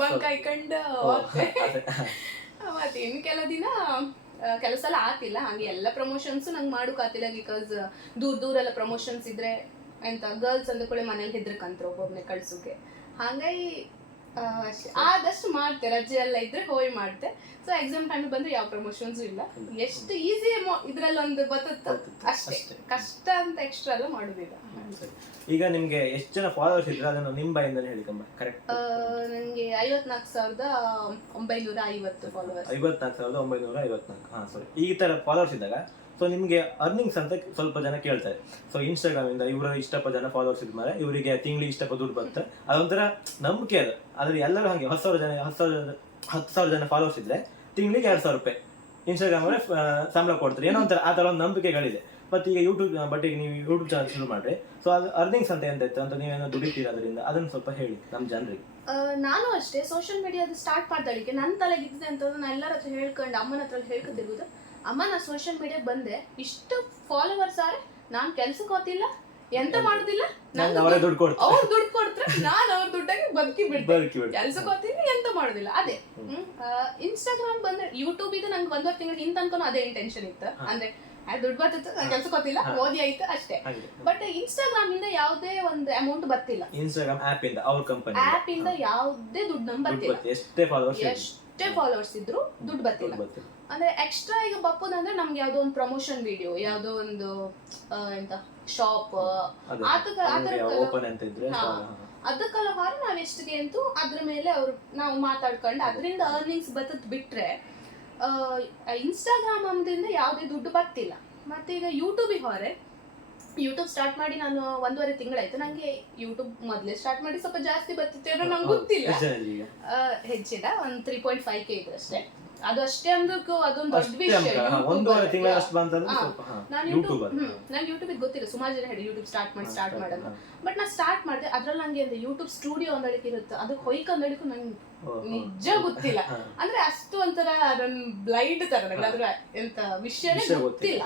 ಬಂಕ್ ಹಾಕೊಂಡು ಮತ್ತೆ ಇನ್ನು ಕೆಲವು ದಿನ ಕೆಲಸ ಎಲ್ಲ ಆತಿಲ್ಲ. ಹಾಗೆ ಎಲ್ಲ ಪ್ರಮೋಷನ್ಸ್ ನಂಗೆ ಮಾಡೋಕಾತಿಲ್ಲ. ಬಿಕಾಸ್ ದೂರೆಲ್ಲ ಪ್ರಮೋಷನ್ಸ್ ಇದ್ರೆ ಎಂತ ಗರ್ಲ್ಸ್ ಅಂದ ಕೂಡ ಮನೇಲಿ ಹೆದ್ರಕಂತ್ರ ಒಬ್ಬೊಬ್ನೆ ಕಳ್ಸೋಕೆ. ಹಾಗಾಗಿ ಆದಷ್ಟು ಮಾಡ್ತೆ, ರಜೆ ಎಲ್ಲ ಇದ್ರೆ ಹೋಗಿ ಮಾಡ್ತೆ. ಸೊ ಎಕ್ಸಾಮ್ ಟೈಮ್ ಬಂದ್ರೆ ಯಾವ ಪ್ರಮೋಷನ್ಸ್ ಇಲ್ಲ. ಎಷ್ಟು ಈಸಿ ಇದ್ರಲ್ಲಿ ಒಂದು ಬರುತ್ತೆ ಅಷ್ಟೇ, ಕಷ್ಟ ಅಂತ ಎಕ್ಸ್ಟ್ರಾ ಎಲ್ಲ ಮಾಡುದಿಲ್ಲ. ಈಗ ನಿಮ್ಗೆ ಎಷ್ಟು ಜನ ಫಾಲೋವರ್ಸ್ ಇದ್ರೆ ಅದನ್ನು ನಿಮ್ಮ ಬಾಯಿಂದಲೇ ಹೇಳಿ ಕರೆಕ್ಟ್? ನನಗೆ 54,950 ಫಾಲೋವರ್ಸ್. 54,954. ಸರಿ, ಈ ತರ ಫಾಲೋವರ್ಸ್ ಇದ್ದಾಗ ಸೊ ನಿಮಗೆ ಅರ್ನಿಂಗ್ಸ್ ಅಂತ ಸ್ವಲ್ಪ ಜನ ಕೇಳ್ತಾರೆ. ಸೊ ಇನ್ಸ್ಟಾಗ್ರಾಮ್ ಇಂದ ಇವರು ಇಷ್ಟಪ್ಪ ಜನ ಫಾಲೋವರ್ಸ್ ಇದ್ಮೇಲೆ ಇವರಿಗೆ ತಿಂಗಳಿಗೆ ಇಷ್ಟಪ್ಪ ದುಡ್ಡು ಬರುತ್ತೆ, ಅದೊಂಥರ ನಂಬಿಕೆ. ಅದು ಆದ್ರೆ ಎಲ್ಲರೂ ಹಾಗೆ 10,000 ಜನ ಫಾಲೋವರ್ಸ್ ಇದ್ರೆ ತಿಂಗಳಿಗೆ 2,000 ರೂಪಾಯಿ ಇನ್ಸ್ಟಾಗ್ರಾಮ್ ಅವರೇ ಸಂಬಳ ಕೊಡ್ತಾರೆ, ಏನೋ ಒಂಥರ ಆ ಥರ ಒಂದು ನಂಬಿಕೆಗಳಿದೆ. ಬಟ್ ಈಗ ಈಗ ನೀವು ಯೂಟ್ಯೂಬ್ ಚಾನಲ್ ಶುರು ಮಾಡ್ರಿ. ಸೊ ಅದು ಅರ್ನಿಂಗ್ಸ್ ಅಂತ ಎಂತ ಇತ್ತು ಅಂತ ನೀವೇನೋ ದುಡಿತೀರ ಅದರಿಂದ, ಅದನ್ನು ಸ್ವಲ್ಪ ಹೇಳಿ ನಮ್ಮ ಜನರಿಗೆ. ನಾನು ಅಷ್ಟೇ ಸೋಷಿಯಲ್ ಮೀಡಿಯಾದ ಸ್ಟಾರ್ಟ್ ಮಾಡ್ದಳಿಕೆ ನನ್ನ ತಲೆಗಿದ್ದೆ ಅಂತ ನಾನು ಎಲ್ಲರ ಹತ್ರ ಹೇಳ್ಕೊಂಡು ಅಮ್ಮನ ಹತ್ರ ಹೇಳ್ಕೊತಿರ್ಬೋದು. ಅಮ್ಮ ನಾ ಸೋಷಿಯಲ್ ಮೀಡಿಯಾಗೆ ಬಂದೆ, ಇಷ್ಟು ಫಾಲೋವರ್ಸ್ ಆದ್ರೆ ನಾನು ಕೆಲ್ಸಕ್ಕೆ ಹೋಗ್ತಿಲ್ಲ, ಎಂತ ಮಾಡುದಿಲ್ಲ, ನಂಗೆ ಅವರೇ ದುಡ್ಡು ಕೊಡ್ತಾರೆ, ಅವ್ರು ದುಡ್ಡು ಕೊಡ್ತಾರೆ, ನಾನು ಅವ್ರ ದುಡ್ಡಾಗಿ ಬದುಕಿ ಬಿಡ್ತೀನಿ, ಬದುಕಿ ಕೆಲ್ಸಕ್ಕೆ ಹೋಗ್ತೀನಿ, ಎಂತ ಮಾಡುದಿಲ್ಲ. ಅದೇ ಇನ್ಸ್ಟಾಗ್ರಾಮ್ ಬಂದ್ರೆ ಯೂಟ್ಯೂಬ್ ಇದು ನಂಗೆ ಒಂದೂವರೆ ತಿಂಗಳು ಹಿಂದೆ ಅನ್ಕೊಂಡು ಅದೇ ಇಂಟೆನ್ಷನ್ ಇತ್ತು, ಅಂದ್ರೆ ದುಡ್ಡು ಬರ್ತಿತ್ತು, ನಾನು ಕೆಲ್ಸಕ್ಕೆ ಹೋಗ್ತಿಲ್ಲ, ಓದಿ ಆಯ್ತು ಅಷ್ಟೇ. ಬಟ್ ಇನ್ಸ್ಟಾಗ್ರಾಮ್ ಇಂದ ಯಾವುದೇ ಒಂದು ಅಮೌಂಟ್ ಬರ್ತಿಲ್ಲ, ಇನ್ಸ್ಟಾಗ್ರಾಮ್ ಆಪ್ ಇಂದ, ಅವ್ರ ಕಂಪನಿ ಆಪ್ ಇಂದ ಯಾವುದೇ ದುಡ್ಡು ನಮ್ಗೆ ಬರ್ತಿಲ್ಲ. ಎಷ್ಟೇ ಫಾಲೋವರ್ಸ್ ಇದ್ರು ದುಡ್ಡು ಬರ್ತಿಲ್ಲ. ಅಂದ್ರೆ ಎಕ್ಸ್ಟ್ರಾ ಈಗ ಬಪ್ಪುದಂದ್ರೆ ನಮ್ಗೆ ಯಾವ್ದೋ ಒಂದು ಪ್ರಮೋಷನ್ ವಿಡಿಯೋ, ಯಾವ್ದೋ ಒಂದು ಎಂತ ಶಾಪ್ ಅದಕ್ಕೆಲ್ಲ ಹೊರ ನಾವ್ ಎಷ್ಟಿಗೆ ಅಂತೂ ಅದ್ರ ಮೇಲೆ ಅವ್ರು ನಾವು ಮಾತಾಡ್ಕೊಂಡು ಅದರಿಂದ ಅರ್ನಿಂಗ್ಸ್ ಬರ್ತದ್ ಬಿಟ್ರೆ ಇನ್ಸ್ಟಾಗ್ರಾಮ್ ಅಂದಿಂದ ಯಾವುದೇ ದುಡ್ಡು ಬರ್ತಿಲ್ಲ. ಮತ್ತೆ ಈಗ ಯೂಟ್ಯೂಬಿಗೆ ಹೊರೆ, ಯೂಟ್ಯೂಬ್ ಸ್ಟಾರ್ಟ್ ಮಾಡಿ ನಾನು 1.5 ತಿಂಗಳಾಯ್ತು. ನಂಗೆ ಯೂಟ್ಯೂಬ್ ಮೊದಲೇ ಸ್ಟಾರ್ಟ್ ಮಾಡಿ ಸ್ವಲ್ಪ ಜಾಸ್ತಿ ಬರ್ತಿತ್ತು ನಂಗೆ ಗೊತ್ತಿಲ್ಲ, ಹೆಚ್ಚಿನ ಒಂದು 3.5K ಇದ್ರು ಅಷ್ಟೇ. ಅದು ಅಷ್ಟೇ ಅಂದ್ರೂ ಅದೊಂದು ದೊಡ್ಡ ವಿಷಯ. ನಾನು ಯೂಟ್ಯೂಬ್ ಗೊತ್ತಿಲ್ಲ, ಸುಮಾರು ಜನ ಹೇಳಿ ಯೂಟ್ಯೂಬ್ ಸ್ಟಾರ್ಟ್ ಮಾಡೋದು. ಬಟ್ ನಾ ಸ್ಟಾರ್ಟ್ ಮಾಡಿದೆ, ಅದ್ರಲ್ಲಿ ನಂಗೆ ಅಂದ್ರೆ ಯೂಟ್ಯೂಬ್ ಸ್ಟುಡಿಯೋ ಒಂದಳಿಕೆ ಇರುತ್ತೆ, ಅದು ಹೊಯ್ಕೊಂದಳಿಗೂ ನಂಗೆ ನಿಜ ಗೊತ್ತಿಲ್ಲ. ಅಂದ್ರೆ ಅಷ್ಟು ಒಂಥರ ನನ್ ಬ್ಲೈಂಡ್ ತರ, ನಂಗೆ ಅದ್ರ ಎಂತ ವಿಷಯನೇ ಗೊತ್ತಿಲ್ಲ.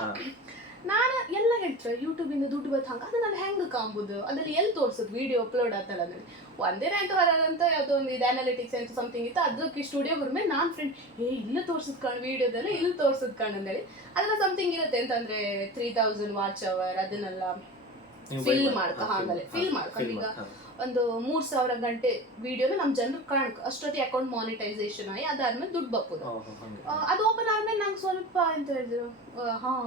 ನಾನು ಎಲ್ಲ ಹೇಳ್ತಾರೆ ಯೂಟ್ಯೂಬ್ ಇಂದ ದುಡ್ಡು ಬತ್ ಹಂಗ, ಅದು ನಾನು ಹೆಂಗ್ ಕಾಂಬುದು, ಅದ್ರಲ್ಲಿ ಎಲ್ಲಿ ತೋರ್ಸುದು ವಿಡಿಯೋ ಅಪ್ಲೋಡ್ ಆಗ್ತಲ್ಲ. ಅಂದ್ರೆ ಒಂದೇನ ಅಂತ ಹೊರಂತ ಯಾವ್ದೋ ಒಂದು ಇದು ಅನಾಲಿಟಿಕ್ಸ್ ಅಂತ ಸಮಥಿಂಗ್ ಇತ್ತು, ಅದಕ್ಕೆ ಸ್ಟುಡಿಯೋ ಹೊರಮೇಲೆ ನಾನ್ ಫ್ರೆಂಡ್ ಇಲ್ಲ ತೋರ್ಸದ್ ಕಾಣ್ ವಿಡಿಯೋದೆಲ್ಲ ಇಲ್ಲಿ ತೋರ್ಸದ್ ಕಾಣ್ ಅಂತೇಳಿ ಅದ್ರಲ್ಲಿ ಸಮಥಿಂಗ್ ಇರುತ್ತೆ ಅಂತಂದ್ರೆ 3000 ವಾಚ್ ಅವರ್ ಅದನ್ನೆಲ್ಲ ಫಿಲ್ ಮಾಡ್ಕೊ, ಹಾಗಲ್ಲೇ ಫಿಲ್ ಮಾಡ್ಕೊಂಡು ಈಗ ಒಂದು 3000 ಗಂಟೆ ವಿಡಿಯೋನ ನಮ್ ಜನರು ಕಾಣಕ್ ಅಷ್ಟೊತ್ತಿಗೆ ಅಕೌಂಟ್ ಮಾನಿಟೈಸೇಷನ್ ಆಗಿ ಅದಾದ್ಮೇಲೆ ದುಡ್ಡು ಬಪ್ಪುದು. ಅದು ಓಪನ್ ಆದ್ಮೇಲೆ ನಂಗೆ ಸ್ವಲ್ಪ ಎಂತ ಹೇಳಿದ್ರು,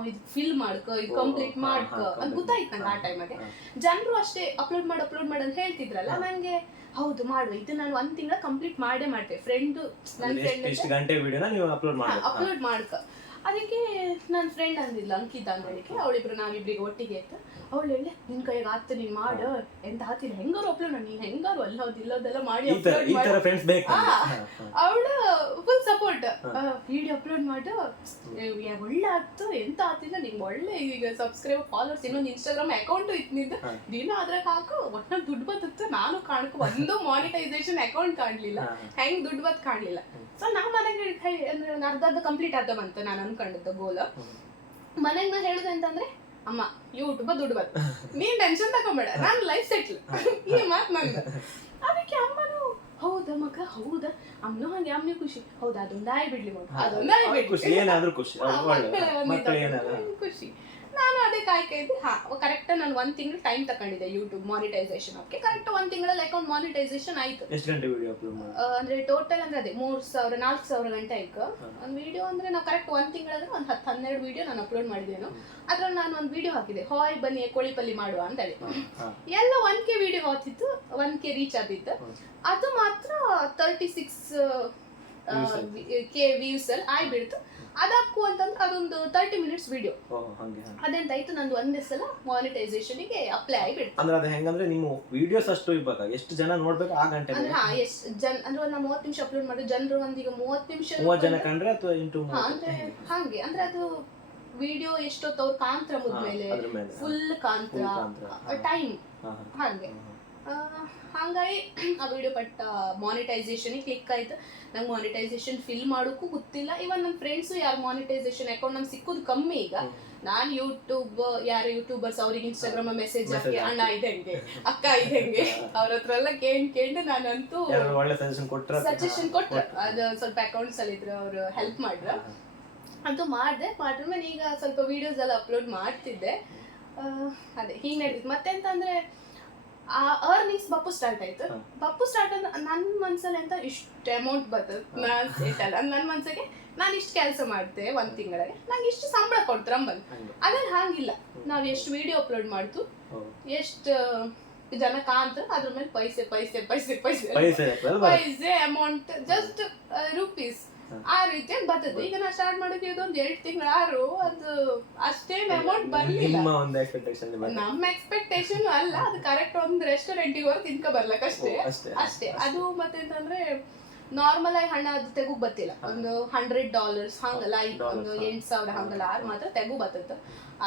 ಇದು ಫಿಲ್ ಮಾಡ್ಕೊ, ಇದು ಕಂಪ್ಲೀಟ್ ಮಾಡ್ಕೊ ಅಂತ ಗೊತ್ತಾಯ್ತು ನಂಗೆ. ಆ ಟೈಮಾಗೆ ಜನರು ಅಷ್ಟೇ ಅಪ್ಲೋಡ್ ಮಾಡಿ ಅಂತ ಹೇಳ್ತಿದ್ರಲ್ಲ, ನಂಗೆ ಹೌದು ಮಾಡುವ, ಇದು ನಾನು 1 ತಿಂಗಳ ಕಂಪ್ಲೀಟ್ ಮಾಡ್ತೆ. ಫ್ರೆಂಡ್ ನನ್ನ ಫ್ರೆಂಡ್ ಅಪ್ಲೋಡ್ ಮಾಡ್ಕ, ಅದಕ್ಕೆ ನನ್ನ ಫ್ರೆಂಡ್ ಅಂದಿಲ್ಲ ಅಂಕಿತ ಅಂದಳಿಕೆ, ಅವಳಿಬ್ರು ನಾವಿಬ್ರಿಗೆ ಒಟ್ಟಿಗೆ ಇತ್ತು. ಅವಳು ಹೇಳಿ ನಿನ್ ಕೈಗೆ ಆತ ನೀನ್ ಮಾಡು, ಎಂತ ಆತಿಲ್ಲ ಹೆಂಗಾರು ಅಪ್ಲೋಡ್ ಮಾಡಿ, ನೀನ್ ಹೆಂಗಾರು ಇಲ್ಲೋದೆಲ್ಲ ಮಾಡಿ ಅವಳು ಫುಲ್ ಸಪೋರ್ಟ್, ವಿಡಿಯೋ ಅಪ್ಲೋಡ್ ಮಾಡು ಒಳ್ಳೆ ಆಯ್ತು, ಎಂತ ಆತಿಲ್ಲ ನಿಂಗೆ ಒಳ್ಳೆ ಈಗ ಸಬ್ಸ್ಕ್ರೈಬ್ ಫಾಲೋವರ್ಸ್, ಇನ್ನೊಂದು ಇನ್ಸ್ಟಾಗ್ರಾಮ್ ಅಕೌಂಟ್ ಇತ್ತು ನಿಂದು, ದಿನ ಅದ್ರಾಗ ಹಾಕು ಒಟ್ಟ ದುಡ್ಡು ಬತ್ತಿತ್ತು. ನಾನು ಕಾಣಕ್ ಒಂದು ಮಾನಿಟೈಸೇಷನ್ ಅಕೌಂಟ್ ಕಾಣ್ಲಿಲ್ಲ, ಹೆಂಗ್ ದುಡ್ಡು ಬತ್ ಕಾಣ್ಲಿಲ್ಲ. ಸೊ ನಾ ಮನೆಗೆ ಅಂದ್ರೆ ಅರ್ಧ ಕಂಪ್ಲೀಟ್ ಆದ ಬಂತ ನಾನು ಅನ್ಕೊಂಡಿದ್ದ ಗೋಲ್. ಮನೆಗೆ ನಾ ಹೇಳುದು ಅಂತಂದ್ರೆ, ಅಮ್ಮ ಯೂಟ್ಯೂಬ್ ದುಡ್ಡು ಬತ್ತ, ನೀನ್ ಟೆನ್ಷನ್ ತಗೊಂಬೇಡ, ನಾನು ಲೈಫ್ ಸೆಟ್ಲ್, ಈ ಮಾತು ನಂದು. ಅದಕ್ಕೆ ಅಮ್ಮನು ಹೌದಾ ಮಗ, ಹೌದಾ ಅಮ್ಮನೂ ಹಂಗೆ, ಅಮ್ಮನೂ ಖುಷಿ, ಹೌದಾ ಅದೊಂದಾಯ್ ಬಿಡ್ಲಿ ಮಗ, ಅದೊಂದಾಯ್ ಬಿಡ್ಲಿ ಖುಷಿ. ನಾನು ಅದೇ ಕಾಯ್ತಾ ಇದ್ದೆ. ಕರೆಕ್ಟ್ ನಾನು 1 ತಿಂಗಳು ಟೈಮ್ ತಗೊಂಡಿದ್ದೆ ಯೂಟ್ಯೂಬ್ ಮಾನಿಟೈಸೇಷನ್ ಓಕೆ. ಕರೆಕ್ಟ್ 1 ತಿಂಗಳಲ್ಲಿ ಅಕೌಂಟ್ ಮಾನಿಟೈಸೇಷನ್ ಆಯ್ತು. ಎಷ್ಟು ಗಂಟೆ ವಿಡಿಯೋ ಅಪ್ಲೋಡ್ ಮಾಡಿ? ಅಂದ್ರೆ ಟೋಟಲ್ ಅಂದ್ರೆ ಅದೇ 4,000 ಗಂಟೆ ಆಯ್ತು. ಒಂದು ವಿಡಿಯೋ ಅಂದ್ರೆ ನಾವು ಕರೆಕ್ಟ್ 1 ತಿಂಗಳಾದ್ರೆ ಒಂದು 10-12 ವಿಡಿಯೋ ನಾನು ಅಪ್ಲೋಡ್ ಮಾಡಿದ್ದೇನು. ಅದ್ರಲ್ಲಿ ನಾನು ಒಂದು ವಿಡಿಯೋ ಹಾಕಿದೆ, ಹಾಯ್ ಬನ್ನಿ ಕೋಳಿ ಪಲ್ಲಿ ಮಾಡುವ ಅಂತ ಹೇಳಿ. ಎಲ್ಲ 1K ವಿಡಿಯೋ ಹೋಗ್ತಿತ್ತು, 1K ರೀಚ್ ಆಗಿತ್ತು. ಅದು ಮಾತ್ರ 36K ವ್ಯೂಸ್ ಅಲ್ಲಿ ಆಗ್ಬಿಡ್ತು. ಅದಕ್ಕೂ ಅಂತಂದ್ರೆ ಅದೊಂದು 30 ಮಿನಿಟ್ಸ್ ವಿಡಿಯೋ. ಅದೆಂತಾಯ್ತು, ನಂದು ಒಂದೇ ಸಲ ಮಾನಿಟೈಸೇಷನ್ ಗೆ ಅಪ್ಲೈ ಆಗಿಬಿಡ್ತು. ಅಂದ್ರೆ ಅದು ಹೆಂಗಂದ್ರೆ ನೀವು ವಿಡಿಯೋಸ್ ಅಷ್ಟು ಇರ್ಬೇಕು, ಎಷ್ಟು ಜನ ನೋಡ್ಬೇಕು ಆ ಗಂಟೆ ಎಷ್ಟು ಜನ ಅಂದ್ರೆ ನಾವು 30 ನಿಮಿಷ ಅಪ್ಲೋಡ್ ಮಾಡಿದ್ರೆ ಜನರು ಒಂದೀಗ 30 ನಿಮಿಷ 30 ಜನ ಕಂಡ್ರೆ ಅಥವಾ ಅಂದ್ರೆ ಹಾಗೆ ಅಂದ್ರೆ ಅದು ವಿಡಿಯೋ ಎಷ್ಟೊತ್ತು ಅವ್ರು ಕಾಂತ್ರ ಮುದ್ಮೇಲೆ ಫುಲ್ ಕಾಂತ್ರ ಟೈಮ್ ಹಾಗೆ. ಹಾಗಾಗಿ ಆ ವಿಡಿಯೋ ಪಟ್ಟ ಮಾನಿಟೈಸೇಷನ್ ಕ್ಲಿಕ್ ಆಯ್ತು. ನಂಗೆ ಮಾನಿಟೈಸೇಷನ್ ಫಿಲ್ ಮಾಡೋಕ್ಕೂ ಗೊತ್ತಿಲ್ಲ. ಇವನ್ ನನ್ನ ಫ್ರೆಂಡ್ಸು ಯಾರು ಮಾನಿಟೈಸೇಷನ್ ಅಕೌಂಟ್ ನಮ್ಗೆ ಸಿಕ್ಕೋದು ಕಮ್ಮಿ. ಈಗ ನಾನು ಯೂಟ್ಯೂಬ್ ಯಾರು ಯೂಟ್ಯೂಬರ್ಸ್ ಅವ್ರಿಗೆ ಇನ್ಸ್ಟಾಗ್ರಾಮ್ ಮೆಸೇಜ್ ಹಾಕಿ ಅಣ್ಣ ಇದೆ ಹೆಂಗೆ, ಅಕ್ಕ ಇದೆ ಹೆಂಗೆ, ಅವ್ರ ಹತ್ರ ಎಲ್ಲ ಕೇಂಡು ನಾನಂತೂ ಸಜೆಷನ್ ಕೊಟ್ರೆ ಅದು ಸ್ವಲ್ಪ ಅಕೌಂಟ್ಸ್ ಅಲ್ಲಿ ಇದ್ರು, ಅವರು ಹೆಲ್ಪ್ ಮಾಡ್ರ ಅಂತೂ ಮಾಡಿದ್ಮೇಲೆ ಈಗ ಸ್ವಲ್ಪ ವಿಡಿಯೋಸ್ ಎಲ್ಲ ಅಪ್ಲೋಡ್ ಮಾಡ್ತಿದ್ದೆ. ಅದೇ ಹೀಗೆ ನಡೀತು. ಮತ್ತೆಂತಂದ್ರೆ ಅರ್ನಿಂಗ್ಸ್ ಬಪ್ಪು ಸ್ಟಾರ್ಟ್ ಆಯ್ತು. ಬಪ್ಪು ಸ್ಟಾರ್ಟ್ ಅಂದ್ರೆ ನನ್ನ ಮನ್ಸಲ್ಲಿ ಅಂತ ಇಷ್ಟು ಅಮೌಂಟ್ ಬರ್ತದೆ, ನಾನು ಇಟ್ಟಲ್ಲ ನನ್ನ ಮನ್ಸಿಗೆ ನಾನು ಇಷ್ಟು ಕೆಲಸ ಮಾಡ್ತೆ 1 ತಿಂಗಳಿಗೆ ನಂಗೆ ಇಷ್ಟು ಸಂಬಳ ಕೊಡ್ತಾರೆ ಅಂಬಲ್. ಅದ್ರಲ್ಲಿ ಹಾಗಿಲ್ಲ, ನಾವು ಎಷ್ಟು ವಿಡಿಯೋ ಅಪ್ಲೋಡ್ ಮಾಡ್ತು, ಎಷ್ಟು ಜನ ಕಾಂತ ಅದ್ರ ಮೇಲೆ ಪೈಸೆ ಅಮೌಂಟ್ ಜಸ್ಟ್ ರುಪೀಸ್ ಆ ರೀತಿ ಬರ್ತದೆ. ಈಗ ನಾ ಸ್ಟಾರ್ಟ್ ಮಾಡೋಕೆ ಇದೊಂದು 2 ತಿಂಗಳು ಅದು ಅಷ್ಟೇನು ಅಮೌಂಟ್ ಬರ್ಲಿಲ್ಲ. ನಮ್ಮ ಎಕ್ಸ್ಪೆಕ್ಟೇಷನ್ ಅಲ್ಲ, ಅದು ಕರೆಕ್ಟ್ ಒಂದು ರೆಸ್ಟೋರೆಂಟಿಗೆ ಹೋಗಿ ತಿನ್ಕೊ ಬರ್ಲಕ್ಕಷ್ಟೇ ಅಷ್ಟೇ. ಅದು ಮತ್ತೆಂತಂದ್ರೆ ನಾರ್ಮಲ್ ಆಗಿ ಹಣ ಅದು ತೆಗು ಬತ್ತಿಲ್ಲ. ಒಂದು $100 ಹಂಗಲ್ಲ, ಒಂದು 8,000 ಹಂಗಲ್ಲ ಮಾತ್ರ ತೆಗು ಬರ್ತದ.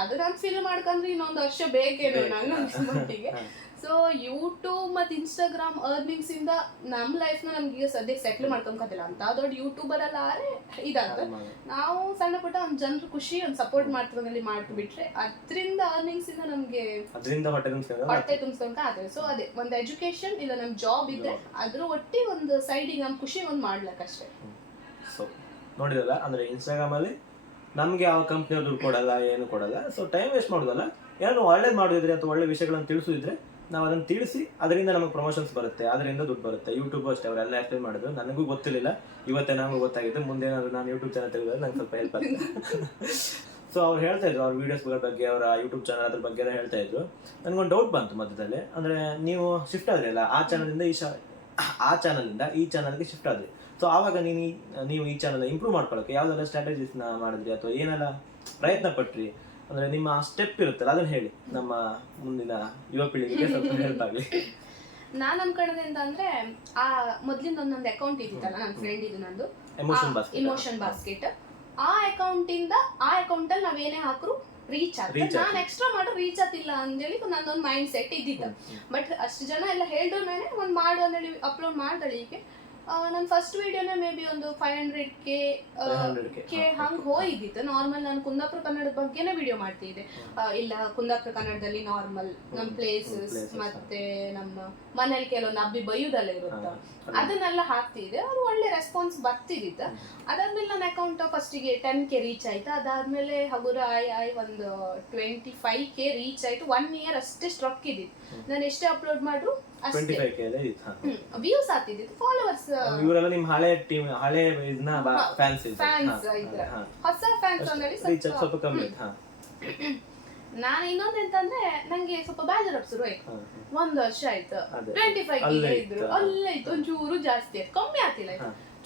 ಅದು ನಾನು ಫಿಲ್ ಮಾಡ್ಕೊಂಡ್ರೆ ಇನ್ನೊಂದು ವರ್ಷ ಬೇಕೇನೋ ನಂಗೆ ಮಟ್ಟಿಗೆ. ಸೊ ಯೂಟ್ಯೂಬ್ ಮತ್ತು ಇನ್ಸ್ಟಾಗ್ರಾಮ್ ಅರ್ನಿಂಗ್ಸ್ ಇಂದ ನಮ್ಮ ಲೈಫ್ನ ನಮ್ಗೆ ಈಗ ಸದ್ಯಕ್ಕೆ ಸೆಟ್ಲ್ ಮಾಡ್ಕೊಂಕತಿಲ್ಲ ಅಂತ ದೊಡ್ಡ ಯೂಟ್ಯೂಬರ್ ಎಲ್ಲ ಇದಾಗ್ತದೆ. ನಾವು ಸಣ್ಣ ಪುಟ್ಟ ಒಂದು ಜನರು ಖುಷಿ ಒಂದು ಸಪೋರ್ಟ್ ಮಾಡ್ತಿರೋದ್ರಲ್ಲಿ ಮಾಡ್ಬಿಟ್ರೆ ಅದರಿಂದ ಅರ್ನಿಂಗ್ಸ್ ಇಂದ ನಮ್ಗೆ ಹೊಟ್ಟೆ ತುಂಬಿಸ್ಕೊಂಕ ಆಗ್ತದೆ. ಸೊ ಅದೇ ಒಂದು ಎಜುಕೇಶನ್ ಇಲ್ಲ ನಮ್ ಜಾಬ್ ಇದ್ರೆ ಅದ್ರ ಒಟ್ಟಿ ಒಂದು ಸೈಡಿಗೆ ನಮ್ ಖುಷಿ ಒಂದು ಮಾಡ್ಲಕ್ಕಷ್ಟೇ. ಸೊ ನೋಡಿದಲ್ಲ, ಅಂದ್ರೆ ಇನ್ಸ್ಟಾಗ್ರಾಮ್ ಅಲ್ಲಿ ನಮ್ಗೆ ಯಾವ ಕಂಪ್ನಿಯವ್ರು ದುಡ್ಡು ಕೊಡಲ್ಲ, ಏನು ಕೊಡಲ್ಲ. ಸೊ ಟೈಮ್ ವೇಸ್ಟ್ ಮಾಡೋದಲ್ಲ, ಏನಾದ್ರು ಒಳ್ಳೇದು ಮಾಡೋದಿದ್ರೆ ಅಥವಾ ಒಳ್ಳೆ ವಿಷಯಗಳನ್ನು ತಿಳಿಸೋದಿದ್ರೆ ನಾವು ಅದನ್ನು ತಿಳಿಸಿ ಅದರಿಂದ ನಮಗೆ ಪ್ರಮೋಷನ್ಸ್ ಬರುತ್ತೆ, ಅದರಿಂದ ದುಡ್ಡು ಬರುತ್ತೆ. ಯೂಟ್ಯೂಬ್ ಅಷ್ಟೇ ಅವರೆಲ್ಲ ಎಕ್ಸ್ಪ್ಲೇನ್ ಮಾಡಿದ್ರು, ನನಗೂ ಗೊತ್ತಿರಲಿಲ್ಲ, ಇವತ್ತೇ ನಮಗೂ ಗೊತ್ತಾಗಿತ್ತು. ಮುಂದೇನಾದ್ರು ನಾನು ಯೂಟ್ಯೂಬ್ ಚಾನಲ್ ತೆಗೆದ್ರೆ ನಂಗೆ ಸ್ವಲ್ಪ ಹೆಲ್ಪ್ ಆಗುತ್ತೆ. ಸೊ ಅವ್ರು ಹೇಳ್ತಾ ಇದ್ರು ಅವ್ರ ವೀಡಿಯೋಸ್ಗಳ ಬಗ್ಗೆ, ಅವರ ಯೂಟ್ಯೂಬ್ ಚಾನಲ್ ಅದ್ರ ಬಗ್ಗೆ ಎಲ್ಲ ಹೇಳ್ತಾ ಇದ್ರು. ನನಗೊಂದು ಡೌಟ್ ಬಂತು ಮಧ್ಯದಲ್ಲಿ, ಅಂದರೆ ನೀವು ಶಿಫ್ಟ್ ಆದ್ರಿ ಅಲ್ಲ ಆ ಚಾನಲಿಂದ ಆ ಚಾನಲಿಂದ ಈ ಚಾನಲ್ಗೆ ಶಿಫ್ಟ್ ಆದ್ರಿ. ಸೊ ಆವಾಗ ನೀವು ಈ ಚಾನಲ್ ಇಂಪ್ರೂವ್ ಮಾಡ್ಕೊಳ್ಳೋಕೆ ಯಾವ್ದೆಲ್ಲ ಸ್ಟ್ರಾಟಜೀಸ್ನ ಮಾಡಿದ್ರಿ ಅಥವಾ ಏನೆಲ್ಲ ಪ್ರಯತ್ನ ಪಟ್ರಿ? ಅಂದ್ರೆ ನಿಮ್ಮ ಸ್ಟೆಪ್ ಇರುತ್ತಲ್ಲ ಅದನ್ನ ಹೇಳಿ, ನಮ್ಮ ಮುಂದಿನ ಯುವ ಪೀಳಿಗೆಗೆ ಸ್ವಲ್ಪ ಹೆಲ್ಪ್ ಆಗಲಿ. ನಾನು ಅನ್ಕೊಳ್ಳೋದು ಅಂತ ಅಂದ್ರೆ ಆ ಮೊದ್ಲಿಂದ ಒಂದೊಂದು ಅಕೌಂಟ್ ಇದ್ದಿತ್ತಲ್ಲ ನನ್ನ ಫ್ರೆಂಡ್ ಇದು ನಂದು ಇಮೋಷನ್ ಬಾಸ್ಕೆಟ್. ಆ ಅಕೌಂಟ್ ಅಲ್ಲಿ ನಾವೇನೇ ಹಾಕ್ರು ರೀಚ್ ಆಗ್ತದೆ. ನಾನು ಎಕ್ಸ್ಟ್ರಾ ಮಾಡೋ ರೀಚ್ ಆಗ್ತಿಲ್ಲ ಅಂತೇಳಿ ನನ್ನೊಂದು ಮೈಂಡ್ ಸೆಟ್ ಇದ್ದಿತ್ತು. ಬಟ್ ಅಷ್ಟು ಜನ ಎಲ್ಲ ಹೇಳಿದ್ರ ಮೇಲೆ ಒಂದು ಮಾಡು ಅಂತೇಳಿ ಅಪ್ಲೋಡ್ ಮಾಡ್ದಳಿಗೆ ನನ್ನ ಫಸ್ಟ್ ವಿಡಿಯೋನೇ ಮೇ ಬಿ ಒಂದು 500K ಹಂಗೆ ಹೋಗಿದ್ದಿತ್ತು. ನಾರ್ಮಲ್ ನಾನು ಕುಂದಾಪುರ ಕನ್ನಡದ ಬಗ್ಗೆನೇ ವಿಡಿಯೋ ಮಾಡ್ತಿದ್ದೆ. ಇಲ್ಲ ಕುಂದಾಪುರ ಕನ್ನಡದಲ್ಲಿ ನಾರ್ಮಲ್ ನಮ್ಮ ಪ್ಲೇಸಸ್ ಮತ್ತೆ ನಮ್ಮ ಮನೇಲಿ ಕೆಲವೊಂದು ಅಬ್ಬಿ ಬೈಯುದೆಲ್ಲ ಇರುತ್ತೆ, ಅದನ್ನೆಲ್ಲ ಹಾಕ್ತಿದ್ದೆ. ಅದು ಒಳ್ಳೆ ರೆಸ್ಪಾನ್ಸ್ ಬರ್ತಿದ್ದಿತ್ತು. ಅದಾದ್ಮೇಲೆ ನನ್ನ ಅಕೌಂಟ್ ಫಸ್ಟಿಗೆ 10K ರೀಚ್ ಆಯ್ತು. ಅದಾದ್ಮೇಲೆ ಹಗುರ ಆಯ್ ಒಂದು 25K ರೀಚ್ ಆಯ್ತು. 1 year ಅಷ್ಟೇ ಸ್ಟ್ರಕ್ ಇದ್ದಿತ್ತು. ನಾನು ಎಷ್ಟೇ ಅಪ್ಲೋಡ್ ಮಾಡ್ರು ವ್ಯೂಸ್ ಆಗ್ತಿದ್ದಿತ್ತು, ಫಾಲೋವರ್ಸ್ ಇವರೆಲ್ಲ ನಿಮ್ಮ ಹಳೆ ಟೀಮ್ ಹಳೆ ಇದನ್ನ ಫ್ಯಾನ್ಸ್ ಇದ್ರೆ ಹೊಸ ಫ್ಯಾನ್ಸ್ ಅಂದ್ರೆ ಸ್ವಲ್ಪ ಕಮ್ಮಿ ಇತ್ತು. ನಾನು ಇನ್ನೊಂದು ಎಂತಂದ್ರೆ ನಂಗೆ ಸ್ವಲ್ಪ ಬೇಜಾರ್ ಶುರು ಆಯ್ತು. 1 ವರ್ಷ ಆಯ್ತು 25K ಇದ್ರು, ಅಲ್ಲೇ ಇತ್ತು ಒಂಚೂರು ಜಾಸ್ತಿ ಆಯ್ತು, ಕಮ್ಮಿ ಆಗ್ತಿಲ್ಲ,